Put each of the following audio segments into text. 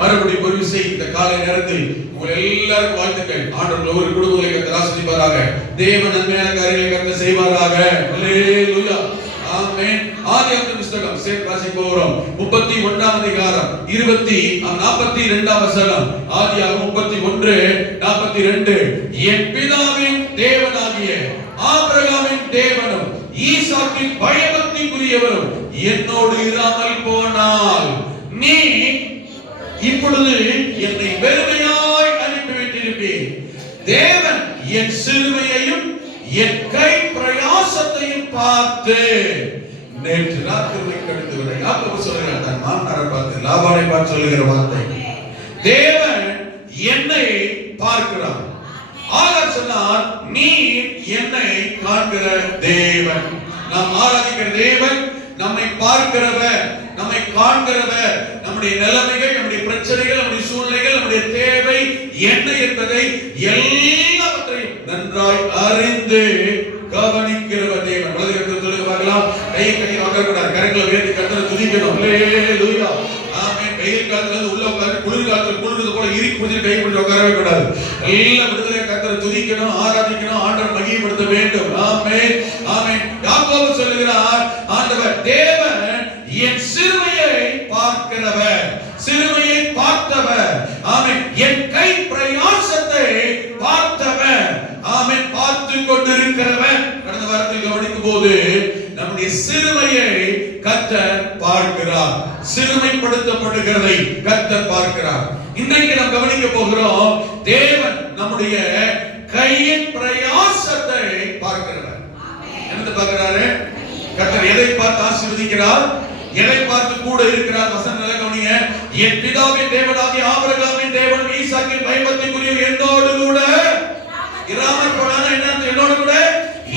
மறுபடியும் ஒரு விஷயம் இந்த காலை நேரத்தில் உங்கள் எல்லாருக்கும் வாழ்த்துக்கள். ஆண்டவர் ஒவ்வொரு குடும்பங்களை கர்த்தர் ஆசீர்வதிப்பாராக. தேவ நன்மையான காரியங்களை கர்த்தர் செய்வாராக. அல்லேலூயா, ஆமென். ஆதியாகம புத்தகம் சேர்த்து வாசிக்க போகிறோம். 31ஆம் அதிகாரம் 42ஆம் வசனம். ஆதியாகமம் 31:42. என் பிதாவின் தேவனாகிய ஆபிரகாமின் தேவனும் ஈசாக்கின் பயபக்திக்குரியவரும் என்னோடு இராமல் போனால் நீ இப்பொழுது என்னை வெறுமையாய் அனுப்பிவிட்டிருப்பீர். தேவன் என் சிறுமையையும் என் கை பிரயாசத்தையும் பார்த்து நேற்று ராத்திரி கடந்து வரை யாக்கோபு சொல்கிறார், தன் மாமனாரை பார்த்து லாபானை பார்த்து சொல்லுகிற வார்த்தை, தேவன் என்னை பார்க்கிறார். ஆகார் சொன்னார், நீ என்னை காண்கிற தேவன். நாம் ஆராதிக்கிற தேவன் நம்மை பார்க்கிறவர், நம்மை காண்கிறவர். நம்முடைய நிலைமைகள், நம்முடைய பிரச்சனைகள், நம்முடைய சூழ்நிலைகள், நம்முடைய தேவை என்ன என்பதை எல்லாவற்றையும் நன்றாய் அறிந்து கவனிக்கிறவர் தேவன். வலதுகரத்தில் சொல்லுங்க பார்க்கலாம். கையை கட்டி வாங்கக்கூடாது, கரங்களை உயர்த்தி கர்த்தரை துதிக்கணும். அல்லேலூயா, ஆமென். வெயில் காலத்துல உள்ள உட்கார்ந்து குளிர் காலத்துல குளிர்றது போல இறுக்கி பிடிச்சி கை பிடிச்சி உட்காரவே கூடாது. எல்லாம் விடுதலை கர்த்தரை துதிக்கணும், ஆராதிக்கணும், ஆண்டவர் மகிமைப்படுத்த வேண்டும். ஆமென், ஆமென். யாக்கோபு சொல்லுகிறார், ஆண்டவர் தேவன் என் சிறுமையை பார்க்கிறவர், சிறுமையை பார்த்தவர். ஆமென். என் கை பிரயாசத்தை பார்த்தவர். ஆமென். பார்த்து கொண்டிருக்கிறவர். கடந்த வாரத்தில் கவனிக்கும் போது நம்முடைய சிறுமையை கர்த்தர் பார்க்கிறார், சிறுமைப்படுத்தப்படுகிறதை கர்த்தர் பார்க்கிறார். இன்றைக்கு நாம் கவனிக்க போகிறோம், தேவன் நம்முடைய கையின் பிரயாசத்தை பார்க்கிறவர். என்ன பார்க்கிறாரு? கர்த்தர் எதை பார்த்து ஆசீர்வதிக்கிறார், எதை பார்த்து கூட இருக்கிறார்? வசனங்களை கவனிங்க. என் பிதாவின் தேவனாகிய ஆபிரகாமின் தேவன் ஈசாக்கின் பயபக்திக்குரிய என்னோடு கூட இராமல் போனானா என்ன? என்னோடு கூட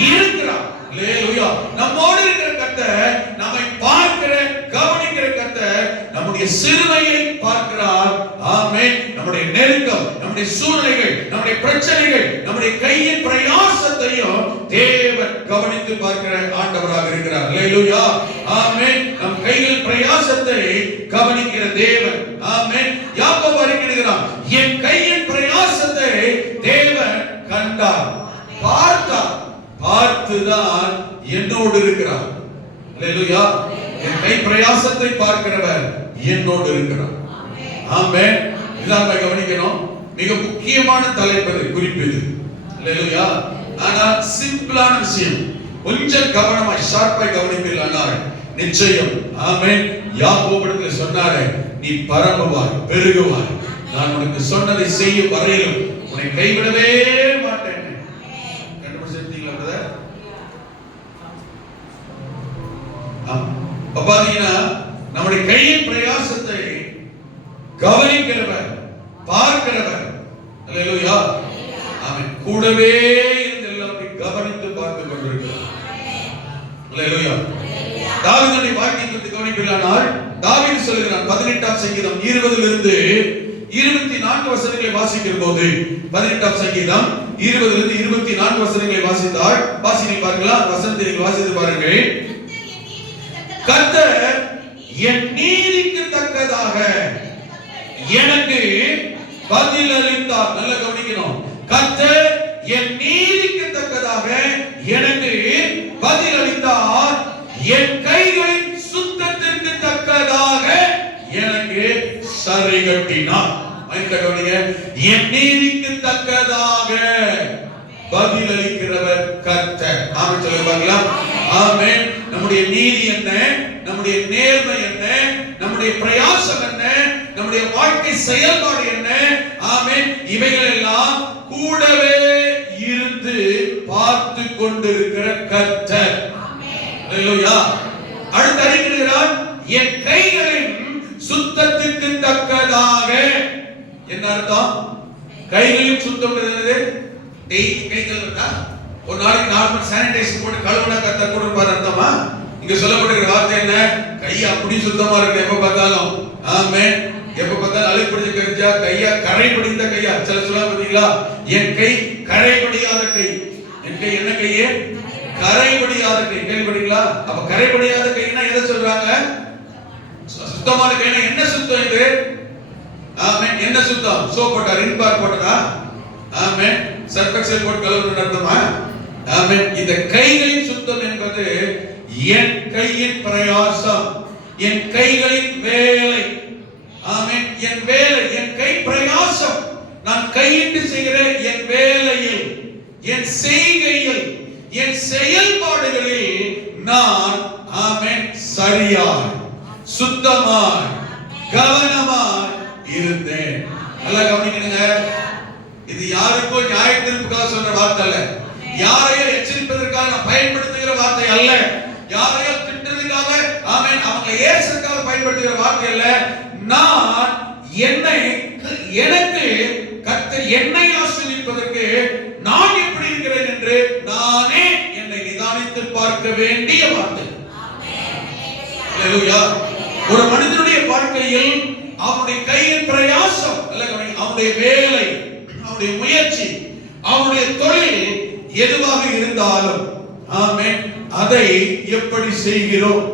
இருக்கிறார். அல்லேலூயா. நம்மோடு இருக்கிற கர்த்தர், நம்மை பார்க்கிற கவனிக்கிற கர்த்தர் நம்முடைய சிறுமையை பார்க்கிறார். ஆமென். நம்முடைய நெருக்கம், நம்முடைய சூழ்நிலைகள், நம்முடைய பிரச்சனைகள், நம்முடைய கையின் பிரயாசத்தையும் தேவன் கவனித்து பார்க்கிற ஆண்டவராக இருக்கிறார். அல்லேலூயா, ஆமென். நம் கையின் பிரயாசத்தை கவனிக்கிற தேவன். ஆமென். யாக்கோபு அறிக்கையிடுகிறார், என் கையின் பிரயாசத்தை தேவன் கண்டார், பார்த்தார், பார்த்துதான் என்னோடு இருக்கிறார். அல்லேலூயா. என் கை பிரயாசத்தை பார்க்கிறவர் என்னோடு இருக்கிறார். ஆமென். இதான் கவனிக்கணும். மிக முக்கியமான தலைப்பு, குறிப்பு இது. அல்லேலூயா. ஆனா சிம்பிளான விஷயம், கொஞ்சம் கவனமாய் ஷார்ப்பாய் கவனிப்பீர்களானால் நிச்சயம். ஆமென். யாக்கோபுக்கு சொன்னாரே, நீ பரம்புவாய், பெருகுவாய், நான் உனக்கு சொன்னதை செய்யும் வரையிலும் உன்னை கைவிடவே மாட்டேன். கண்டுபிடிச்சிருக்கீங்களா பிரதர்? பாத்தீங்கன்னா நம்முடைய கையின் பிரயாசத்தை கவனிக்கிறவர், பார்க்கிறவர். அல்லேலூயா, ஆமென். கூடவே இருந்து எல்லாத்தையும் கவனித்து பார்த்து கொண்டிருக்கிறார். அல்லேலூயா. தாவீதுடைய வாழ்க்கையை கவனிப்பீர்களானால் தாவீது சொல்கிறான், 18ஆம் சங்கீதம் 20 24 வசனங்களை வாசிக்கிற போது, 18ஆம் சங்கீதம் 20 24 வசனங்களை வாசித்தால், வாசிக்க பாருங்களா, வசனத்தை வாசித்து பாருங்கள். கர்த்தர் என் நீதிக்கு தக்கதாக எனக்கு பதில் அளித்தார். நல்ல கவனிக்கணும். கர்த்தர் என் நீதிக்கு தக்கதாக எனக்கு பதில் அளித்தார், என் கைகளின் சுத்தத்திற்கு தக்கதாக எனக்கு சரி கட்டினார். என் நீதிக்கு தக்கதாக பதில் அளிக்கிறவர் கர்த்தர். ஆமென் சொல்லுவாங்களா? ஆமென். நம்முடைய நீதி என்ன, நம்முடைய நேர்மை என்ன, நம்முடைய பிரயாசம் என்ன, நம்முடைய வாழ்க்கை செயல்பாடு என்ன, ஆமென், இவைகள் எல்லாம் கூடவே இருந்து பார்த்து கொண்டிருக்கிற கர்த்தர். அல்லேலூயா. அடுத்து அறிகிறார், என் கைகளின் சுத்தத்துக்கு தக்கதாக. என்ன அர்த்தம்? கைகளின் சுத்தம் என்னது? கைகள் இருக்கா? ஒரு நாளைக்கு நார்மல் சானிடைசர் போட்டு கழுவுனா கர்த்தர் கூட இருப்பார் அர்த்தமா? இங்க சொல்லப்படுகிற வார்த்தை என்ன? கை அப்படி சுத்தமா இருக்கு எப்ப பார்த்தாலும். ஆமென். எப்ப பார்த்தாலும் அழுக்கு பிடிச்ச கையா, கையா கரை பிடித்த கையா? சில சொல்ல பாத்தீங்களா, என் கை கரை படியாத கை. என் கை என்ன கையே? கரை படியாத கை. கேள்விப்பட்டீங்களா? அப்ப கரை படியாத கைனா எதை சொல்றாங்க? சுத்தமான கைனா என்ன சுத்தம் இது? என்ன சுத்தம்? சோப் போட்டா, ரின் பார் போட்டதா? ஆமென். சர்ஃபெக்சல் போட்டு கழுவுறது அர்த்தமா? ஆமென். இந்த கைகளின் சுத்தம் என்பது என் கையின் பிரயாசம், என் கைகளின் வேலை. ஆமென். என் வேலை, என் கை பிரயாசம், நான் கையிட்டு செய்கிற என் வேலையில், என் செய்கையில், என் செயல்பாடுகளில் நான் ஆமென் சரியாய், சுத்தமாய், கவனமாய் இருந்தேன். நல்லா கவனிக்கணுங்க. இது யாருக்கோ நியாய தீர்ப்புக்காக சொல்ற வார்த்தை அல்ல, யாரையோ எச்சரிப்பதற்காக நான் பயன்படுத்துகிற வார்த்தை அல்ல, யாரையோ திட்டுறதுக்காக ஆமென் அவங்க ஏசுறதுக்காக பயன்படுத்துகிற வார்த்தை அல்ல. நான் எனக்கு கர்த்தர் என்னை ஆசீர்வதிப்பதற்கு நான் எப்படி இருக்கிறேன் என்று நானே என்னை நிதானித்து பார்க்க வேண்டிய வார்த்தை. அல்லேலூயா. ஒரு மனிதனுடைய வாழ்க்கையில் அவனுடைய கையின் பிரயாசம், அவனுடைய வேலை, அவனுடைய முயற்சி, அவனுடைய தொழில் எதுவாக இருந்தாலும் ஆமென் அதை எப்படி செய்கிறோம்?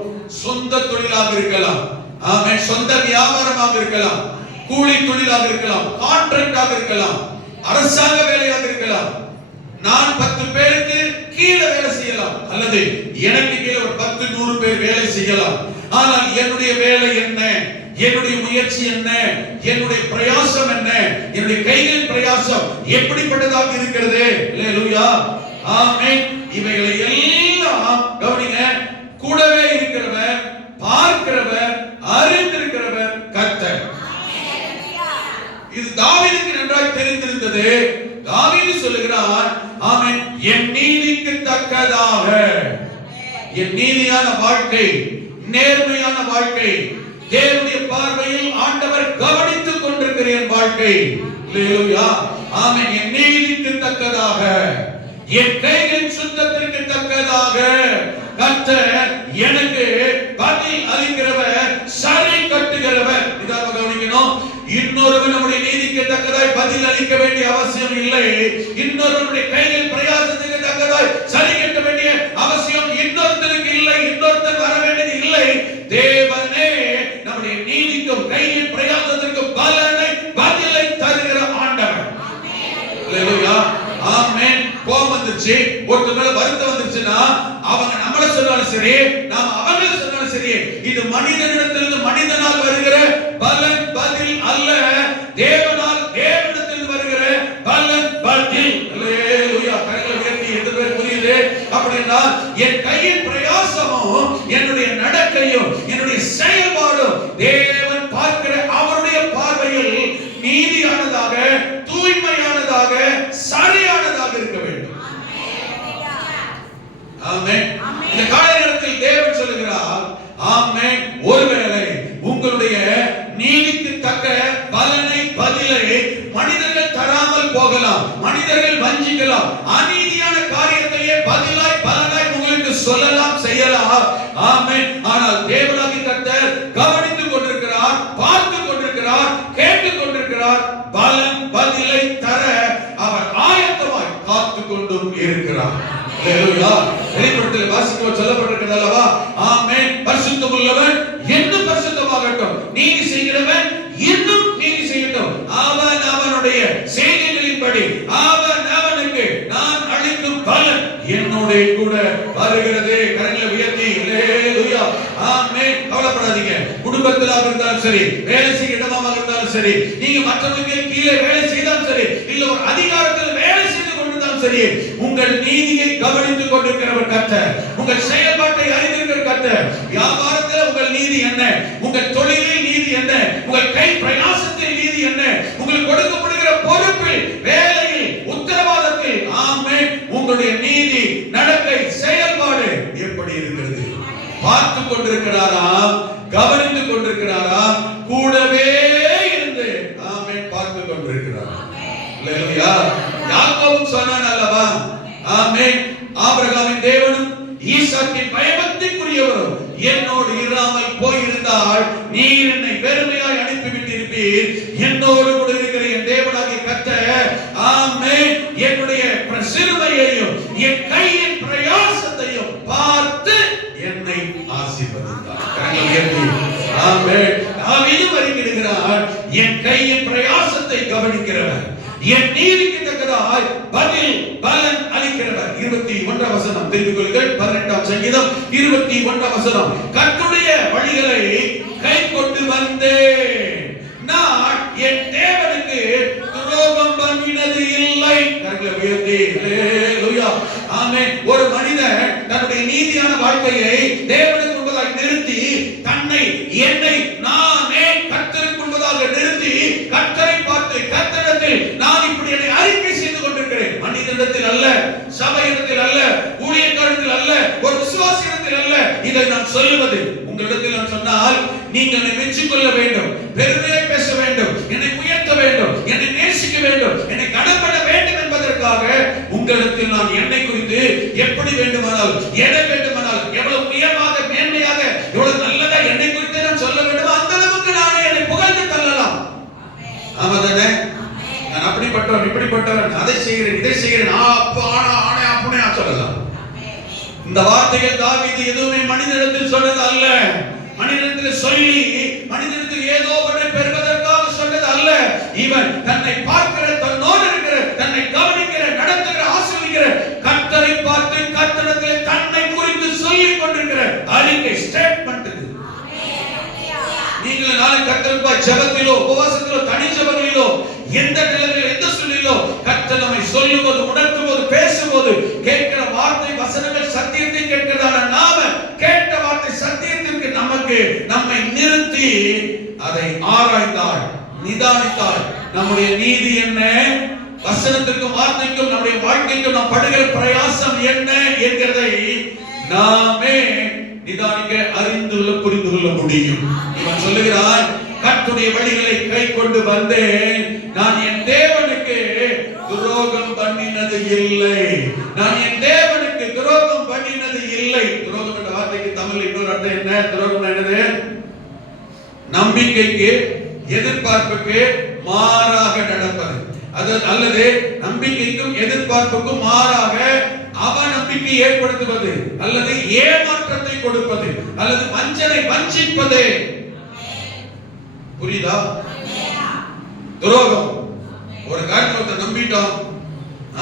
சொந்த தொழிலாக இருக்கலாம், ஆமென், சொந்த வியாபாரமாக இருக்கலாம், கூலி தொழிலாக இருக்கலாம், கான்ட்ராக்டாக இருக்கலாம், அரசாங்க வேலையாக இருக்கலாம். நான் 10 பேருக்கு கீழே வேலை செய்யலாம், அல்லது எனக்கு கீழே ஒரு 10 100 பேர் வேலை செய்யலாம். ஆனால் என்னுடைய வேலை என்ன? என்னுடைய முயற்சி என்ன? என்னுடைய பிரயாசம் என்ன? என்னுடைய கைகளின் பிரயாசம் எப்படிப்பட்டதாக இருக்கிறது? அல்லேலூயா. ஆமென். இவைகளை எல்லாம் கவனிங்க. கூடவே இருக்கிறவர், பார்க்கிறவர், அறிந்திருக்கிறவர் கர்த்தர். இது தாவீதுக்கு நன்றாய் தெரிந்திருந்தது. தாவீது சொல்லுகிறார், ஆமென், என் நீதிக்கு தக்கதாக, என் நீதியான வாழ்க்கை, நேர்மையான வாழ்க்கை, தேவனுடைய பார்வையில் ஆண்டவர் கவனித்துக் கொண்டிருக்கிற என் வாழ்க்கை. அல்லேலூயா. ஆமென். என் நீதிக்கு தக்கதாக, என் கைகளின் சுத்தத்திற்கு தக்கதாக கர்த்தர் எனக்கு பதில் அளிக்கிறவர், சரி கட்டுகிறவர். இதாக கவனிக்கணும். இன்னொருவன் நம்முடைய நீதிக்கு தக்கதாய் பதில் அளிக்க வேண்டிய அவசியம் இல்லை. இன்னொருவனுடைய கையில் பிரயாசத்துக்கு தக்கதாய் சரி கட்ட வேண்டிய அவசியம் இன்னொருத்தருக்கு இல்லை. இன்னொருத்தர் வர வேண்டியது இல்லை. தேவனே நம்முடைய நீதிக்கும் கையின் பிரயாசத்திற்கும் பலனை, பதிலை தருகிற ஆண்டவர். அல்லேலூயா. ஆமென். கோபம் வந்துச்சு, ஒருத்தர் மேல வருத்தம் வந்துச்சுன்னா அவங்க நம்மள சொன்னாலும் சரி, நாம அவங்கள சொன்னாலும் சரி, இது மனிதனிடத்திலிருந்து மனிதனால் வருகிற பலன், பதில் அல்ல, தேவனால் தேவனிடத்திலிருந்து வருகிற பலன், பதில். அல்லேலூயா. கரங்களை உயர்த்தி எத்தனை பேர் புரியுது? அப்படின்னா என் கையின் பிரயாசமும், என்னுடைய நடக்கையும், என்னுடைய செயல்பாடும் தேவன் பார்க்கிற அவருடைய பார்வையில் நீதியானதாக, தூய்மையானதாக, சரியானதாக இருக்க வேண்டும். ஆமென். இந்த காலை நேரத்தில் தேவன் சொல்லுகிறார், ஆமென், ஒருவேளை உங்களுடைய நீதிக்கு தக்க பலனை, பதிலை மனிதர்கள் தராமல் போகலாம், மனிதர்கள் வஞ்சிக்கலாம், அநீதியான காரியத்தையே பதிலாய், பலனாய் உங்களுக்கு சொல்லலாம், செய்யலாம். ஆமென். ஆனால் தேவனாகிய கர்த்தர் கவனித்துக் கொண்டிருக்கிறார், பார்த்துக் கொண்டிருக்கிறார், கேட்டுக் கொண்டிருக்கிறார். பலன், பதிலை தர அவர் ஆயத்தமாய் காத்துக் கொண்டும் இருக்கிறார். அல்லேலூயா. வெளிப்படுத்தலில் வாசிக்கும்போது சொல்லப்பட்டிருக்கிறது அல்லவா? ஆமென். பரிசுத்தம் உள்ளவன் இன்னும் பரிசுத்தமாகட்டும், நீதி செய்கிறவன் இன்னும் நீதி செய்யட்டும், அவன் அவனுடைய செய்கைகளின்படி அவன் அவனுக்கு நான் அளிக்கும் பலன் என்னோட கூட வருகிறது. கரங்களை உயர்த்தி அல்லேலூயா. ஆமென். கவலைப்படாதீங்க. குடும்பத்திலாக இருந்தாலும் சரி, வேலை செய்ய இடமாக இருந்தாலும் சரி, நீங்க மற்றவங்களுக்கு கீழே வேலை செய்தாலும் சரி, இல்ல ஒரு அதிகாரத்தில் வேலை செய்து கொண்டிருந்தாலும் சரி, உங்கள் நீதியை கவனித்துக் கொண்டிருக்கிறவர் கர்த்தர். உங்கள் செயல்பாட்டை அறிந்திருக்கிற கர்த்தர். வியாபாரத்தில் உங்கள் நீதி என்ன? உங்கள் தொழிலில் நீதி என்ன? உங்கள் கை பிரயாசத்தில் நீதி என்ன? உங்களுக்கு கொடுக்கப்படுகிற பொறுப்பில், வேலையில், உத்தரவாதத்தில், ஆமென், உங்களுடைய நீதி, நடக்கை, செயல்பாடு எப்படி இருக்கிறது? பார்த்துக் கொண்டிருக்கிறாரா? கவனித்துக் கொண்டிருக்கிறாரா? கூடவே இருந்து ஆமென் பார்த்துக் கொண்டிருக்கிறார். அல்லேலூயா. யாக்கோபு சொன்னான் அல்லவா? ஆமென், ஆபிரகாமின் தேவனும் ஈசாக்கின் பயபக்திக்குரியவரும் என்னோடு இராமல் போயிருந்தால் நீர் என்னை வெறுமையாய் அனுப்பிவிட்டிருப்பீர். என்னோடு கூட இருக்கிற என் தேவனாகிய கர்த்தர், ஆமென், என்னுடைய சிறுமையையும் என் கையின் பிரயாசத்தையும் பார்த்து என்னை ஆசீர்வதித்தார். ஆமென். தாவீது வருகிறார், என் கையின் பிரயாசத்தை கவனிக்கிறவர், என் நீதிக்கு தக்கதாய் பதில் பலன் அளிக்கிறவர். 21 வசனம் திருப்பிக் கொள்ளுங்கள். 18ஆம் சங்கீதம் 21 வசனம். கர்த்தருடைய வழிகளை கை கொண்டு வந்தேன், நான் என் தேவனுக்கு துரோகம் பண்ணினது இல்லை. கரங்களை உயர்த்தி ஹல்லேலூயா ஆமென். ஒரு மனிதன் தன்னுடைய நீதியான வாழ்க்கையை தேவனுக்கு முன்பதாக நிறுத்தி, தன்னை என்னை நானே கர்த்தருக்கு முன்பதாக நிறுத்தி, கர்த்தரை பார்த்து கர்த்தரிடத்தில் நான் இப்படி என்னை அறிக்கை செய்து கொண்டிருக்கிறேன். மனிதனிடத்தில் அல்ல, சபையிடத்தில் அல்ல, ஊழியக்காரத்தில் அல்ல, ஒரு விசுவாசியிடத்தில் அல்ல. இதை நான் சொல்லுவது உங்களிடத்தில் நான் சொன்னால் நீங்கள் என்னை மெச்சிக்கொள்ள வேண்டும், பெருமையாய் பேச வேண்டும், என்னை உயர்த்த வேண்டும், என்னை நேசிக்க வேண்டும், என்னை கனப்பட வேண்டும் என்பதற்காக உங்களிடத்தில் நான் என்னை குறித்து எப்படி வேண்டுமானால், எதை வேண்டுமானால், எவ்வளவு உயர்வாக, மேன்மையாக, எவ்வளவு நல்லதா என்னை குறித்து நான் சொல்ல வேண்டும், அந்த அளவுக்கு நானே என்னை புகழ்ந்து தள்ளலாம். ஆமாதானே? நான் அப்படிப்பட்டவன், இப்படிப்பட்டவன், அதை செய்கிறேன், இதை செய்கிறேன், ஆணை அப்படியே சொல்லலாம். இந்த வார்த்தைகள் தாவீது எதுவுமே மனிதனிடத்தில் சொன்னது அல்ல, மனிதனிடத்தில் சொல்லி மனிதனிடத்தில் ஏதோ ஒன்றை பெறுவதற்காக சொன்னது அல்ல. இவன் தன்னை பார்க்கிற, தன்னோடு இருக்கிற, தன்னை கவனிக்கிற, நடத்துகிற, ஆசீர்வதிக்கிற கர்த்தரை பார்த்து கர்த்தரிடத்தில் தன்னை குறித்து சொல்லிக் கொண்டிருக்கிற அறிக்கை, ஸ்டேட்மென்ட் இது. நீங்கள் நாளை கர்த்தருக்காய் ஜெபத்திலோ, உபவாசத்திலோ, தனி ஜெபங்களிலோ, எந்த நிலைமையிலோ, எந்த சூழ்நிலையிலோ கர்த்தர் நம்மை சொல்லும்போது, உணர்த்தும்போது, பேசும்போது கேட்கிற வார்த்தை வசனங்கள் சத்தியத்தை கேட்கிறதான நாம கேட்ட வார்த்தை சத்தியத்திற்கு நமக்கு நம்மை நிறுத்தி அதை ஆராய்ந்தால், நிதானித்தால் நம்முடைய நீதி என்ன, வசனத்திற்கும் வார்த்தைக்கும் நம்முடைய வாழ்க்கைக்கும் நாம் படுகிற பிரயாசம் என்ன என்கிறதை நாமே நிதானிக்க, அறிந்து புரிந்து கொள்ள முடியும். இவன் சொல்லுகிறான், கர்த்தருடைய வழிகளை கை கொண்டு வந்தேன், நான் என் தேவனுக்கு துரோகம் பண்ணினது இல்லை, நான் என் தேவனுக்கு துரோகம் பண்ணினது இல்லை. துரோகம் என்ற வார்த்தைக்கு தமிழ் இன்னொரு அர்த்தம் என்ன? துரோகம் என்னது? நம்பிக்கைக்கு, எதிர்பார்ப்புக்கு மாறாக நடப்பது, அல்லது நம்பிக்கைக்கும் எதிர்பார்ப்புக்கும் மாறாக அவநம்பிக்கை ஏற்படுத்துவது, அல்லது ஏமாற்றத்தை கொடுப்பது, அல்லது வஞ்சனை, வஞ்சிப்பது. புரியுதா? துரோகம். ஒரு காரியத்தை நம்பிட்டோம்,